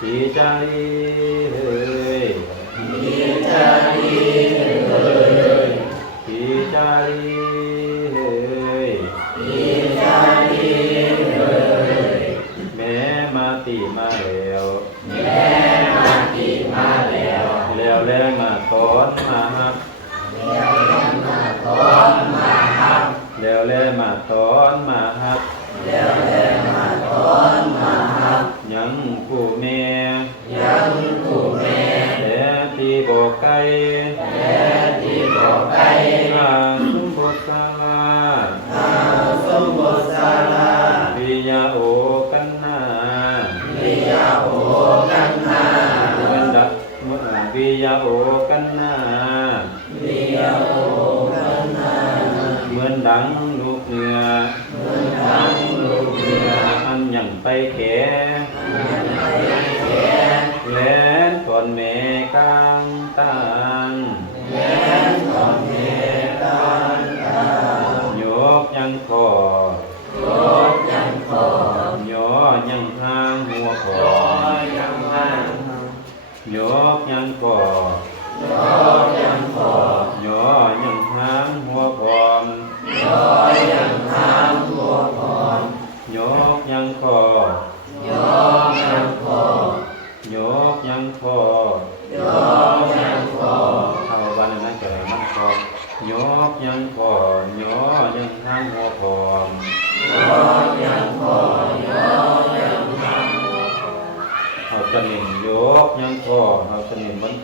ปีจารีเฮ้ย ปีตาลี ปีจารีเฮ้ย ปีตาลีเอ้ย แม่มาติมาแล้ว แม่มาติมาแล้ว แล้วแรงมาถอนมาฮัก แล้วมาถอนมาหัก แล้วแรงมาถอนมาฮัก แล้วมาถอนมาหัก ยังผู้แม่ ยังผู้แม่ แต่ที่บอกไก่ แต่ที่บอกไป ข้าสมบทสาลา ข้าสมบูรณาลา วิยาโอกันนา วิยาโอกันนา เหมือนดักวิยาโอกันนา วิยาโอกันนา เหมือนดังลูกเหนือ เหมือนดังลูกเรือ อันยังไปแข ยังไปแก่ แลนก่อนแม่กลางตาง แม้ตอนเมตานตา โยกยังคอ โยกยังขอ โยยังห้างหัวค โย อ ยังห้าง โยกยังคอ โยยังขอ โยยังห้างหัวคอม โยยังห้างหัว ยังพ่อหยอยังทางหัวพร้อมเอาจะเน้นยกยังพ่อเอาจะเน้นมัน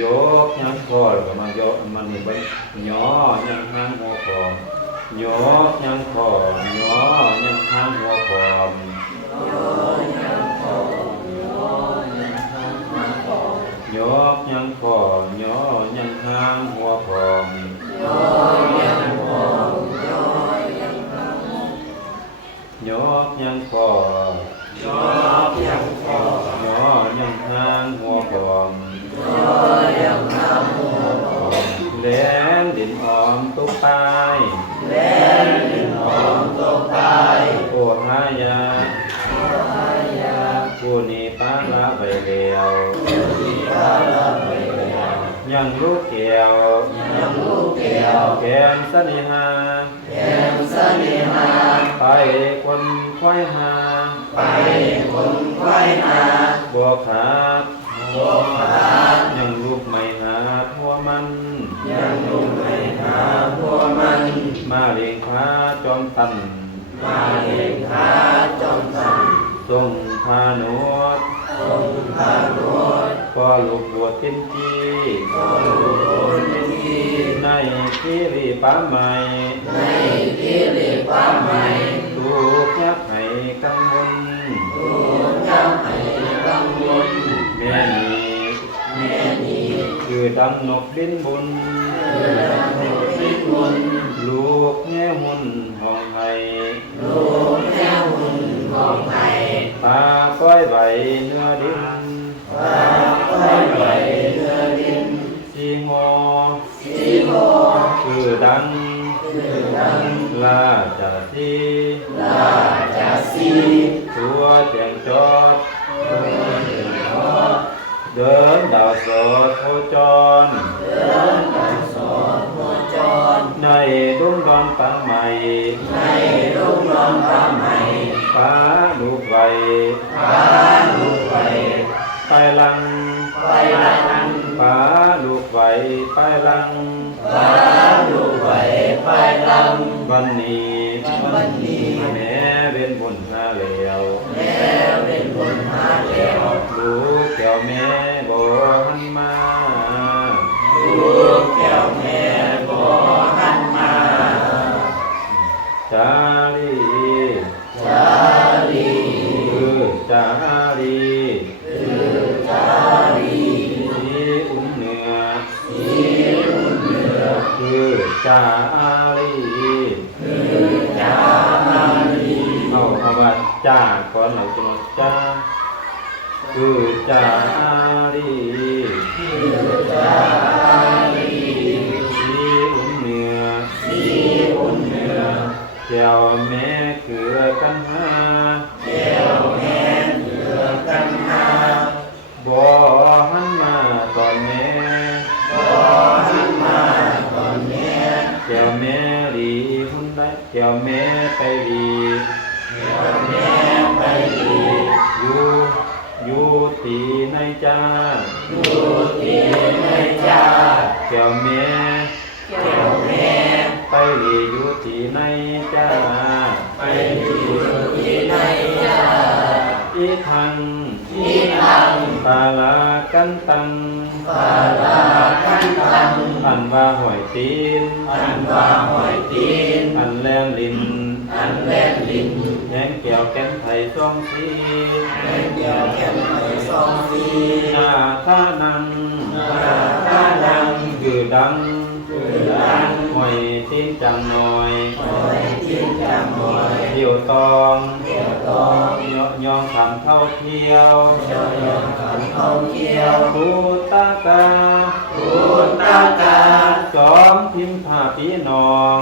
ยกยังพ่อแล้วก็มายกมันนี่มันหยอยังทางหัวพร้อมยกยังพ่อหยอยังทางหัวพร้อมยกยังพ่อหยอยังทางหัวพร้อมยกยังพ่อยกยังพ่อหยอยังทางหัวพร้อมแหลมดินอ่อมตุกปายโอหายาผู้นี้ปาละไปแล้วยังลูกแก้วแก้มสนิหาไปคนควายหาบัวขาดยังลูกไม่หาพัวมันมาเลี้ยงข้าจอมตันทรงพาโนดพอลูกบวชเต็มที่ในที่รีป้าใหม่ถูกยับให้กังวลแม่นี้คือดำนกดินบุญลูกแง่หุ่นห้องไห้ปลาก้อยใบเนื้อดินสีงอคือดังลาจาสีตัวแจงจอดเดินดาวโสดโคจรในดงดอนปังใหม่ฟ้าลูกไว้ไปลังฟ้าลูกไว้ไปลังวันนี้แม่เป็นบุญหาแล้วลูกแก้วแม่บ่หันมาจารีคือจารีสีอุ่นเหนือคือจารีเอาว่าจ้าก่อนเราจะมาจ้าคือจารีสีอุ่นเหนือแก้วแม่คือกันหาบ่หันมาตอนแม่แก้วแม่ลีหุ่นได้แก้วแม่ไปลีอยู่ที่ในจ้าแก้วแม่ไปลีอยู่ที่ในจ้าอีทังปาลากันตังอันว่าหอยตีนอันแลมลินแหงแก้วแก้มไทยซ่องสีนาท่านังคือดังหอยตีนจังหน่อยเดี่ยวตองยองทำเท่าเที่ยวพุทธกาจอมพิมพ์ผ้าปีนอง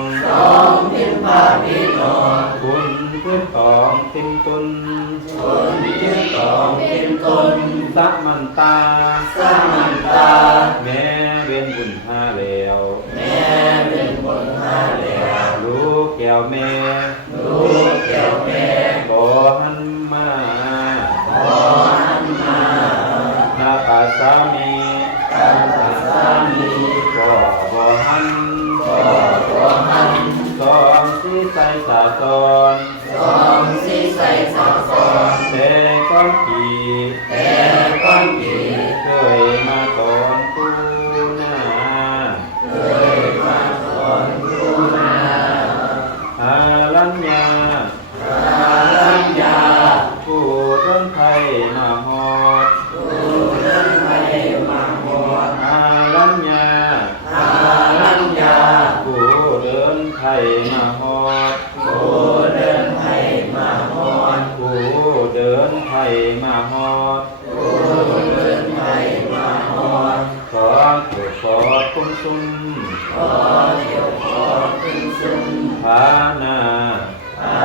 คุณพื้นตองติมตุนสักมันตาแม่เวียนบุญหาแล้วลูกแก้วแม่บ่หันมานาปาสามีก็บ่หัน ยมาฮอด ผู้เดินไทยมาฮอด ผู้เดินไทยมาฮอด ผู้เดินไทยมาฮอด ขอเถิดขอคุ้มซุ้ม ขอเที่ยวขอขึ้นซุ้ม ผานา พา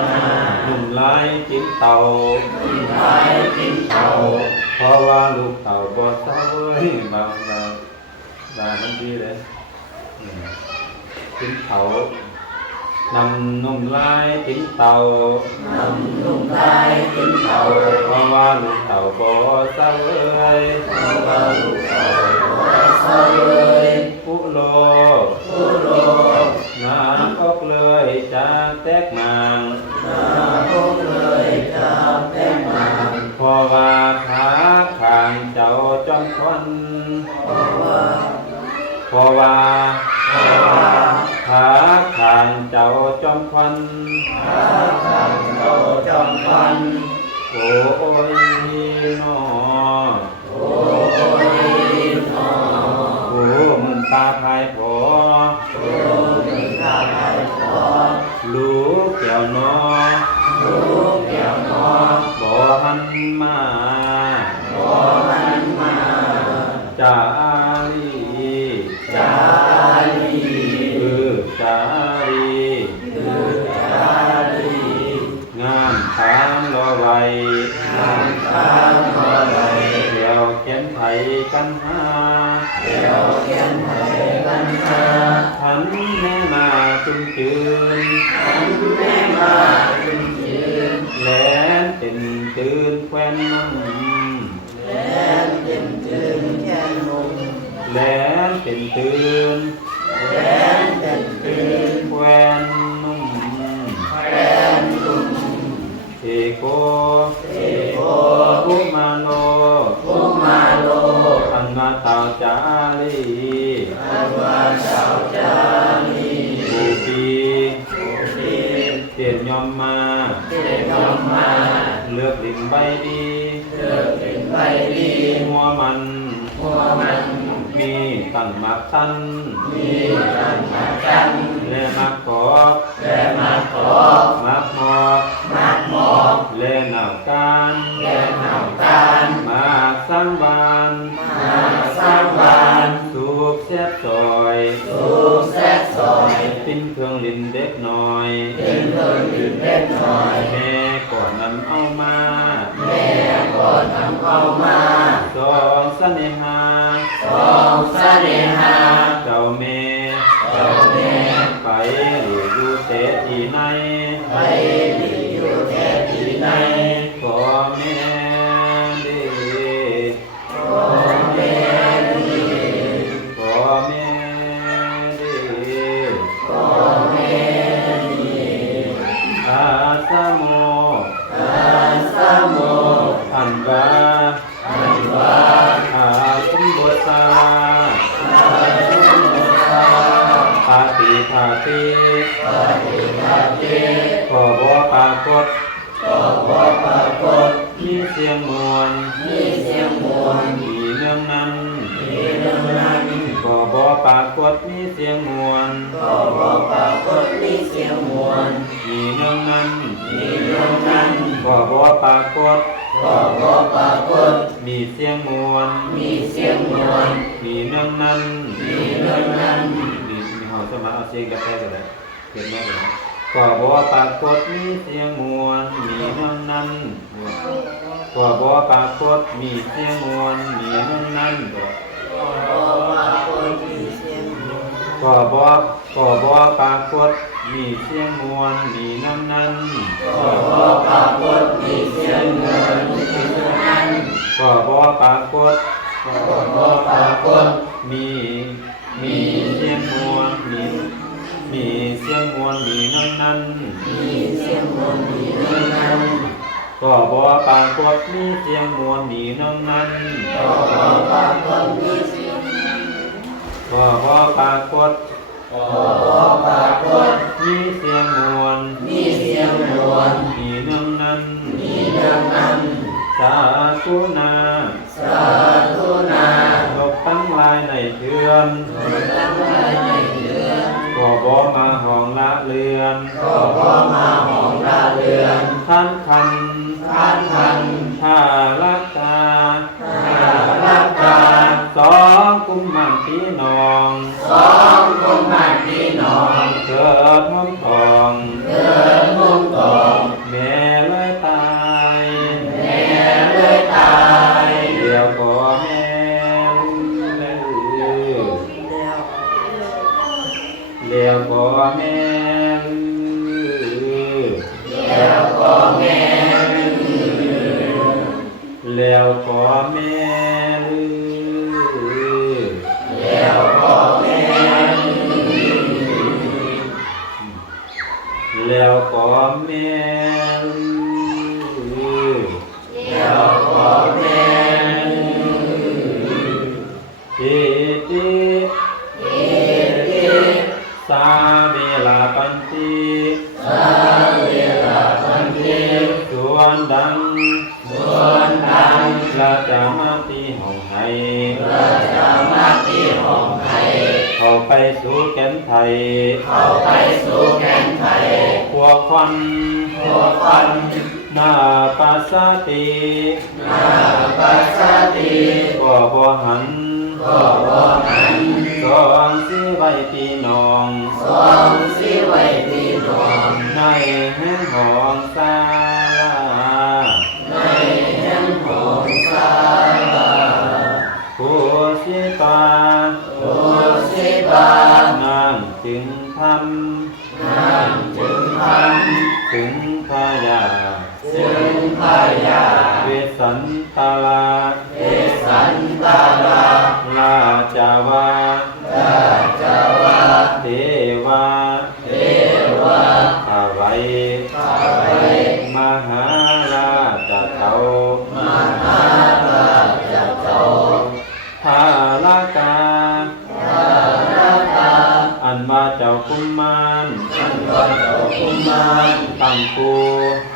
นา หนุ่มลายจิ้มเต่า ขึ้นท้ายกินเต่า เพราะว่าลูกเต่าบ่เศร้าเว้ยบางมันดีเลยจิ้มเต่านำนุ่มลายจิ้มเต่าน ำลุ่มลายกินเต่า เพราะว่าลูกเต่าบ่เศร้าเว้ย เพราะว่าลูกเต่าบ่เศร้าเลย อุโล ผู้โลก น้ำอกเลยจะแตกมาง นาพกเลยจะแป้งมา เพราะว่าขาข้างเจ้าจอมควัน เพราะว่า เพราะว่าขาข้างเจ้าจอมควัน ข้าขังเราจอมพัน โอ้ยนอ โอ้ยนอ โอ้มึงตาพายพอ โอ้มีข้าไปขอ ลูกแก้วนอ ลูกแก้วนอ บ่หันมา บ่มันมา จาลี จาลี จาลี คือจาลี งามทางรอไว้ นำทางขอไหล เดี๋ยวเขียนไทยกันหา เดี๋ยวเขียนให้กันหา ทันแม่มาจุนจืน อันแม่มาขึ้นยืน แลนเป็นจืนแควนนุ่ม และเป็นจืนแค่นุ่ม แลนเป็นจืน และเป็นจืน แควนนุ่ม แฟนนุ่ม เทโก เทโก ภูมาโน ผู้มาโล อันมาตาจาลี อันว่าเจ้าจาลี บูปี ผู้ดี เตียนยอมมา เที่ยอมมา เลือกลิ่นใบดี เลือกเป็นใบดี หัวมัน หัวมัน มีตั้งมักตัน มีกันมากัน และมักกอก และมาขอ มักหอก มักหมอก และหนาวการ และหนาวตาล มากสังบาน มาสร้างบ้าน สุกแซ่บซอย สูงแซ่ซอย ปิ้นเครื่องลิ้นเด็กน้อย เป็นเพิ่นดื่มเล็กน้อย แม่ก่อนนำเอามา แม่ก็นำเอามา สองเสน่หา สองเสน่หา เจ้าแม่ เจ้าแม่ ไปหรืออยู่เตะที่ไหน ไปดีอยู่แค่ที่ไหน ขอแม่เด้ ขอแม่ดี ขอแม่เด้ ขอแม่ดี อาสาโม อาสาโม อันวา อันว่า อาคุมบสา อาชุมสา ปาติภาติ ปฏิบัติ ขอบ่ปรากฏ ก็บ่ปรากฏ มีเสียงมวล มีเสียงมวล มีเรื่องนั้น มีเรื่องนั้น ก็บ่ปรากฏมีเสียงมวล ก็บ่ปรากฏมีเสียงมวล มีเรื่องนั้น มีเรื่องนั้น ก็บ่ปรากฏ ก็บ่ปรากฏ มีเสียงมวล มีเสียงมวล มีเรื่องนั้น มีเรื่องนั้น มีเฮาสมาเอาเสียงกระแทกกันได้เขียนแม่กันนะก็บ่ปรากฏมีเสียงมวลมีเรื่องนั้นก็บ่ปรากฏมีเสียงมวลมีเรื่องนั้น ก็บ่ปรากฏมีเสียงมวล ก็บ่ปรากฏมีเสียงมวลมีเรื่องนั้น ก็บ่ปรากฏมีเสียงมวลมีเรื่องนั้น ก็บ่ปรากฏ ก็บ่ปรากฏ มีเสียงมวลมีเสียงมวลมีเรื่องนั้น มีเสียงมวลมีเรื่องนั้น ก็บ่ปรากฏมีเสียงมวลมีเรื่องนั้น ก็บ่ปรากฏมีเสียง ก็บ่ปรากฏ ก็บ่ปรากฏ มีเสียงมวล มีเสียงมวล มีเรื่องนั้น มีเรื่องนั้น สาธุนา สาธุนา ตกตั้งลายในเทือน ตั้งไว้ในเดือน ก็บ่มาห้อง ละเลือน ก็เพราะมาหองละเลือน ท่านคัน ท่านทัน ท่าลักกา หาลักกา สองกุมมันพี่น้อง สองกุมารพี่น้อง เกิดท้องทอง เกิดมุ่งตอง แม่เลยตาย แม่เลยตาย เดี๋ยวก็แม่ลือเดี๋ยวก็แม่ลือ แล้วก็แม่ แล้วก็แม่ลือ แล้วก็แม่ แล้วก็แม่ลือ แล้วก็แม่ อิติ เอติ สาเวลาปันติ สาเวลาพันธิ ส่วนดัง ส่วนดัง ราชามาตีห้องไห้ ราชามาที่ห้องไทย เข้าไปสู่แก่นไทย เข้าไปสู่แผ่นไทย พวกควัน หัวควัน หน้าปัสสติ นาปัสสติ ก็บ่หัน ก็บ่หัน สอนสิไว้พี่น้อง สองสิไว้พี่น้อง ในแห่งหองสาลา ในแห่งห้องศาลา ผู้สิตา โอสิบา นั่งจึงท นั่งจึงท ำถึงพยา ำซึ่งพยา เวสันตาลา เอสันตาลา ลาจาวา ราชาวา เทวา เทวา ขาวไว้ ข้าไป มหาราชเจ้าม หาราชเจ้า ภาลากา พระราชา อันมาเจ้ากุมาร อันว่าเจ้ากุมาร ตั้งกู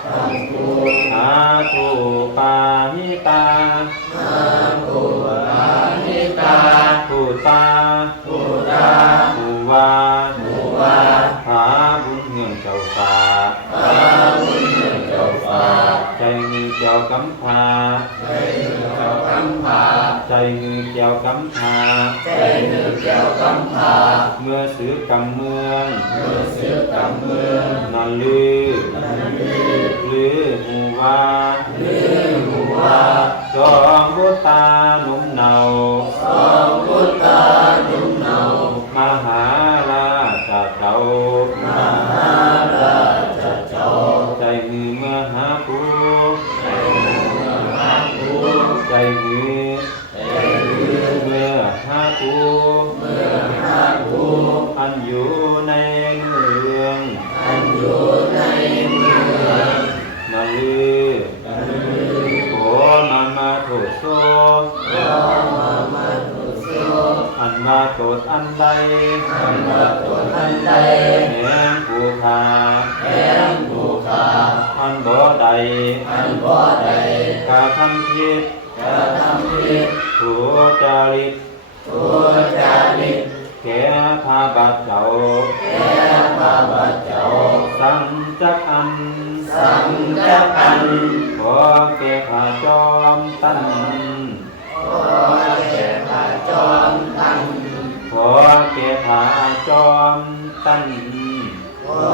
ทั้งผู้ หาทูปาหิตา นาผู้อานิตา ผู้ตา ผู้ตา ผู้วา ผู้วา หาบุญเงินเจ้าฟ้า พระบุญเจ้าฟ้า ใจมือเจ้ากำพา ใจเจ้ากำพา ใจมือเจ้ากำพา ใจเจ้ากำพา เมื่อซื้อกำเมือง เมื่อเสือกำเมือง นันลือ นันลือ หรือหูวา ลือหัว จองบุตาหนุ่มเนา สองพุทธาดุมเนาม หาราชเจ้าม หาราชเจ้า ใจมือเมื่อหาปู ใจเมืองหาผู้ ใจมือ ใจลือ เมื่อหาปู เมืองหาผู้ อันอยู่ในเมือง อันอยู่ในเมือง นาลือ นันลือ โขมาโถโซ ก็มาตุโส อันมาโตดอันใด อันมาตัวอันใด แห่งผู้คา แห่งผู้ขา อันบ่ใด อันบ่ใด กาทำผิด จะทำผิด ถูจาริต ตัวจาริต แก่พาบาทเจ้า แก่พระบัจเจ้า สังจักอัน สังกัปปัน ขอแก่พาจอมตั้น ขอแก่พระจอมตั้ง ขอแก่พาจอมตั้น ขอ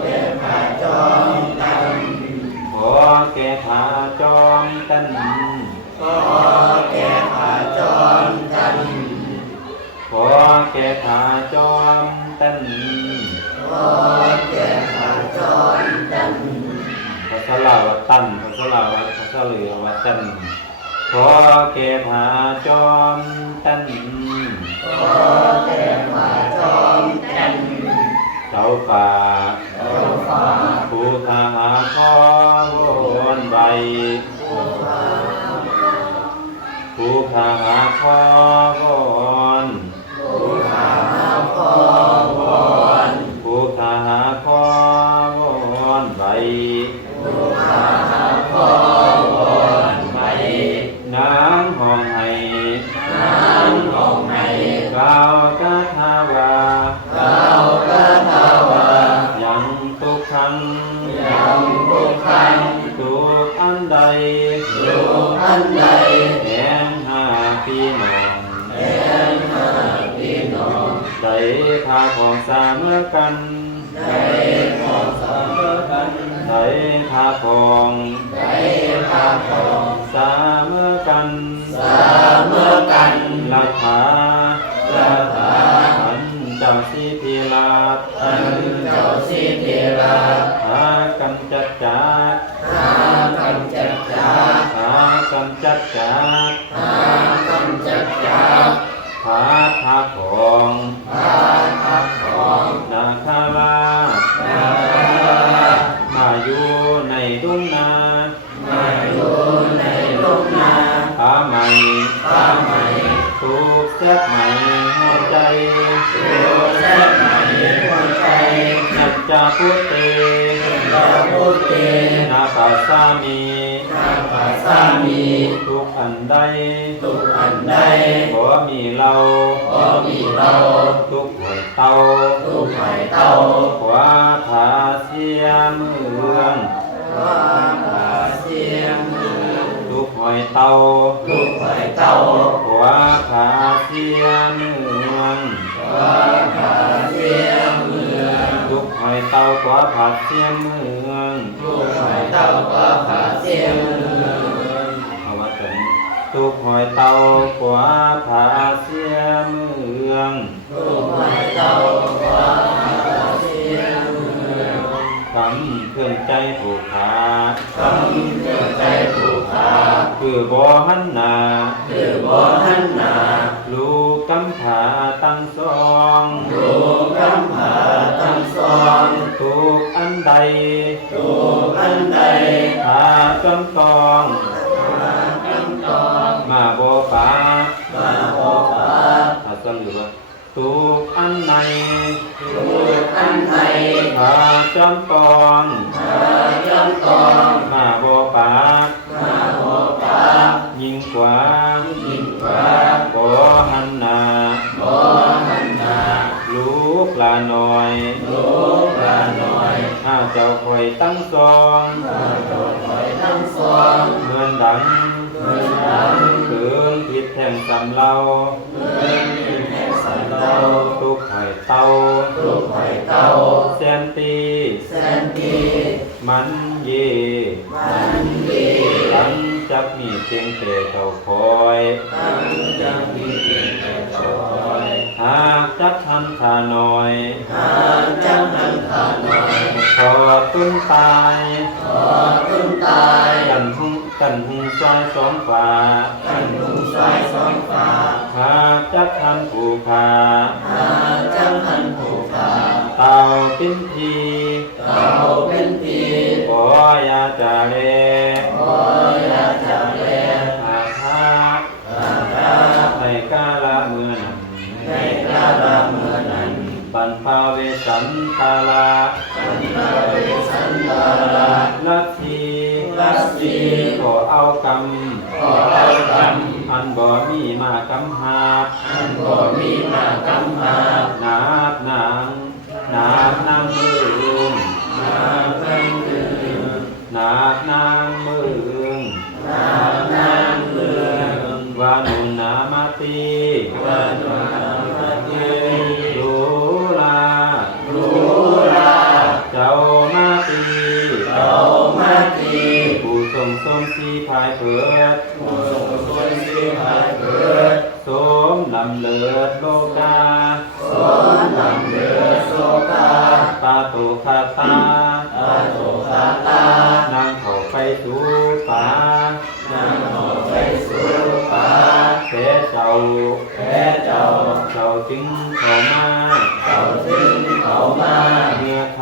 แก่พระจอมตั้ง ขอแก่พาจอมตั้น ขอแก่พระจอมตั้ง ขอแก่พาจอมตั้น ขอแก่พระจอมตั้ง ภาษาลาวว่าตั้นภาษาลาวว่าภาษาเหลือว่าตั้นขอแก่พาจอมตั้น ขอแก่พระจอมตั้ง เจ้าป่า เจ้าฟ้า ผู้ทหาขอวนใบ ผู้ฟ้า ผู้ทหาขอวอน ผู้ขาขอวอน ผู้ทหาขอวอนใบ ผู้ขาขอวอนไป นางห้องให้ น้ำของไหน กล่าวกาทาวา ก้าวกระทาวา ง ยังทุกขัง ทุกอันใด ทุกอันใด แห่งหาพี่น้อง แห่งหาพี่น้อง ได้พาของสาเมื่อกัน ได้ขอสามกัน ได้พาของ ได้พาของ สาเมื่อกัน สามกัน ราคา ราภา ขันเจ้าสิพิราช อันเจ้าสิทธิราช หากันจัดจัด หากันจัดจา หากันจัดจัด หากันจัดจา พาพาของ หาทักของ นาคาราช นาคา มาอยู่ในดุงนา มาอยู่ในโลกนา พาใหม่ ผ้าไหม ทุกแซ่บใหม่หัวใจ ตัวแท้ไหมหัวใจ นัจจาพุเต พระพุทธ นาคาสามี นาภาสามี ทุกอันใด ทุกอันใด บ่มีเรา ก็มีเรา ทุกหอยเตา ทุกไข่เต้า ขวาผาเสียเมือง ว่าภาเสียงมือ ทุกหอยเตา ทุกไข่เต้า ขวาผาเสียเมือง ว่าภาเสียงมือ ทุกหอยเตาขวาผาเสียเมือง ทุกไข่เต้าว่าภาเสียงมือ เอาว่าถึงทุกหอยเตาขวาผาเสียเมือง ทุกไข่เต้าว่าภาเสียงมือ คำเครื่องใจผูกขา คำเกิดใจผู้ขา คือบ่หันหนา คือบ่หันหนา ลูกกำผาตั้งสอง ลูกกำผาทั้งสอง ทุกอันใด ทุกอันใด หาจำตอง มาจำตอง มาโบปา มาโอปา ถ้าสรุปว่าทุกอันใน ทุกอันใด หาจำตอง มาจำตอง มาโบปา มาโอปา ยิ่งกว่า ยิ่งกว่า บ่หันหนา บ่หันหนา ลูกลาน้อย ลูกหลานน้อย เจ้าคอยตั้งสอง มาโดดถอยทั้งสอง เหมือนดัง เหมือนดัง เกินผิดแห่งสำเรา เหมือนเป็นแห่งสันเตา ทุกหอยเตา ทุกไข่เต้า แสนตี แสนดี มันเย่ มันดี ทั้งจักมีเพียงแต่เจ้าคอย ตั้งยังมีเพียงแต่คอย หากจักทันขาหน่อย หาจังหันขาหน่อย ขอตุ้นตาย ขอขึ้นตาย กันหุงซอยสองฝ่า กันหุงสายสองฟ้า หากจักทันผูกขา หาจังหันผูกขา เต่าเป็นที เต่าเป็นปี ขอยาจาเล ขอยาจะแล หาทา อาตา ในกาลเมื่อนั้น ในกาลเมื่อนั้น ปันภาเวสันตาลา สันตาเวสันตาลา ลัทธิ ลัสสี ขอเอากรรม ขอเอากรรม อันบ่มีมากำหาบ อันบ่มีมากำหา นาบนางนาบนางมือ มาเป็นคืน นาบนางมือ นางเมือง วานุนามาตี วันวามาเย ดูลา รู้ลา เจ้ามาตี เจ้ามาตี ผู้ทรงสมสีพายเผิด ผู้ทรงส่วนสิหายเกิด สมลำเลิศโลกา สอนนำเดือโสกา ปาโตคาตา อาโตคาตาน างเข้าไปสู่ป่าน างหอไปสู่ป่า แพ้เจ้า แพ้เจ้า เจ้าจึงเข้ามา เจ้าถึงเขามา เมื่อค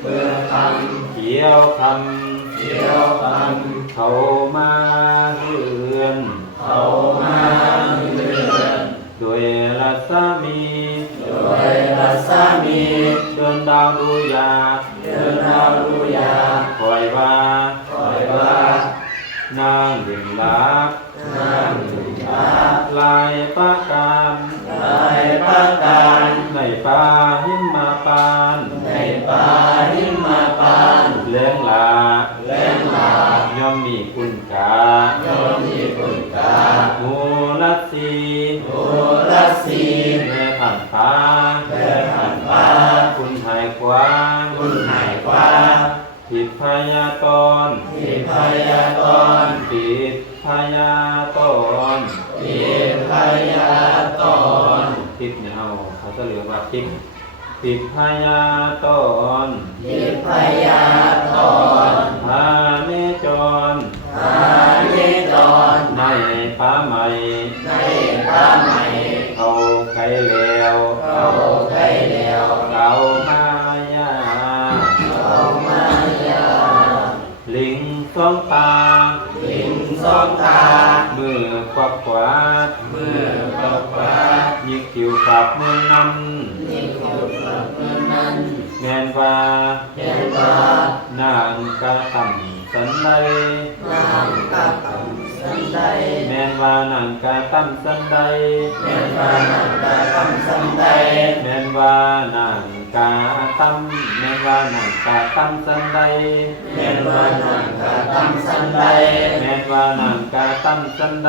เมื่อค ำเกี่ยวค ำเที่ยวค ำเข้ามาเฮือน ำเขามาเรือน โดยรัศมี โดยรัศมี เดินดาวดูยา เดินดาวรู้ยา คอยว่า คอยว่าน างเด่นลัก นางถึงยา ลายประการ ลายประการ ในป่าหิมมาปาน ในป่าหิมพา งลาย่อมมีคุณกาหูรัสสีแม่ผ่านฟ้าคุณหายกว้างผิดพยาตอนผิดพยาตอนผิดเนี่ยเขาจะเรียกว่าผิดพยาตอนพาเนจรในป่าใหม่เอาไก่แล้วเก่ามายาลิงสองตามือควักขวายิกคิวกับมือนั้นแมนว่านางกะต่ำสันใดแมนว่านางกะต่ำสันใดแมนว่านางกะต่ำสันใดแมนว่านางกะต่ำสันใด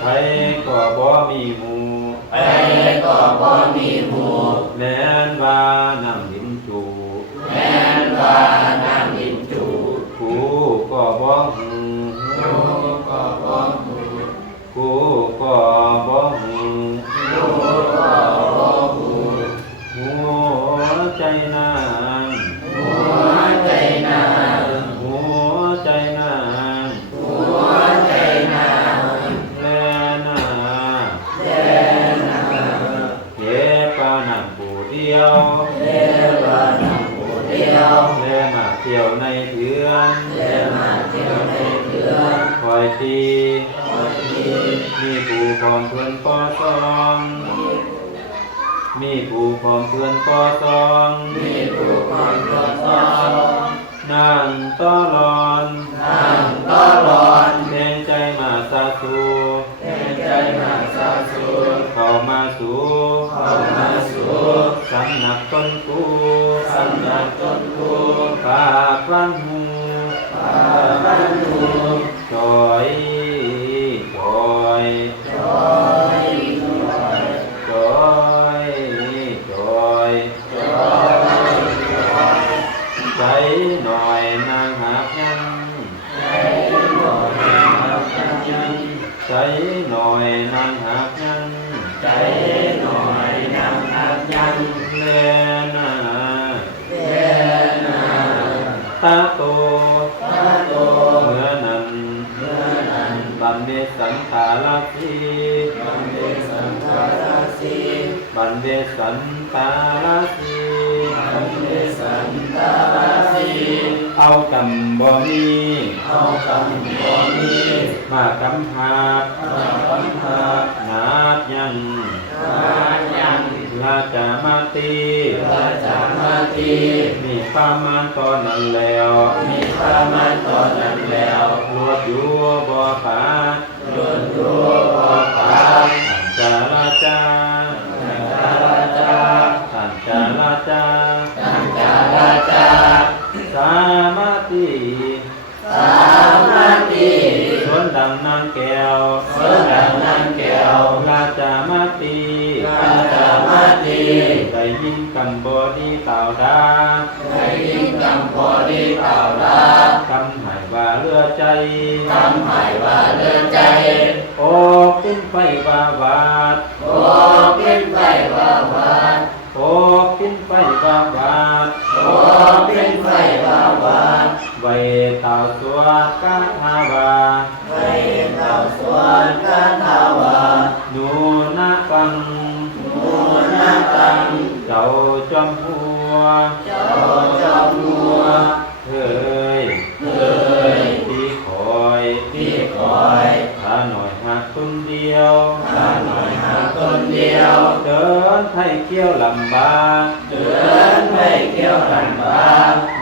ใครก็บ่มีหมู่แม้นว่านางหินจูกูก็บ่หูหัวใจนางแลนาเก็บปานังผู้เดียวแลมาเที่ยวในเถื่อนคอยตีมีผู้พร้อมเพื่อนก่อซองนั่งต้อรอนแทงใจมาสาสูเข้ามาสู่สำนักต้นกูปากรันหูจอยใจหน่อยนางหักยังใจหน่อยนางหักยังเลนาตาโตเมื่อนั้นบันเดสันตาลาสีเอากำบ่มีมากำหาดนาดยังลาจามาตีมีประมาณตอนนั้นแล้วรวดอยู่บ่ป่าจาราจาสามาติสวนดังนางแก้วราจามาติได้ยินคำบอดีเต่าดากำหายว่าเลือใจโอ้ปิ้นไฟบาวาดไว้เต่าสวดกาทาวานูนาฟังเจ้าจอมหัวเฮ้ยพี่คอยถ้าหน่อยหักต้นเดียวเดินให้เกี่ยวลำบาก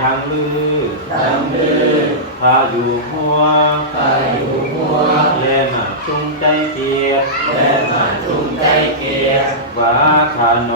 ดังลือถ้าอยู่หัวแลมาจุงใจเปียก คาโน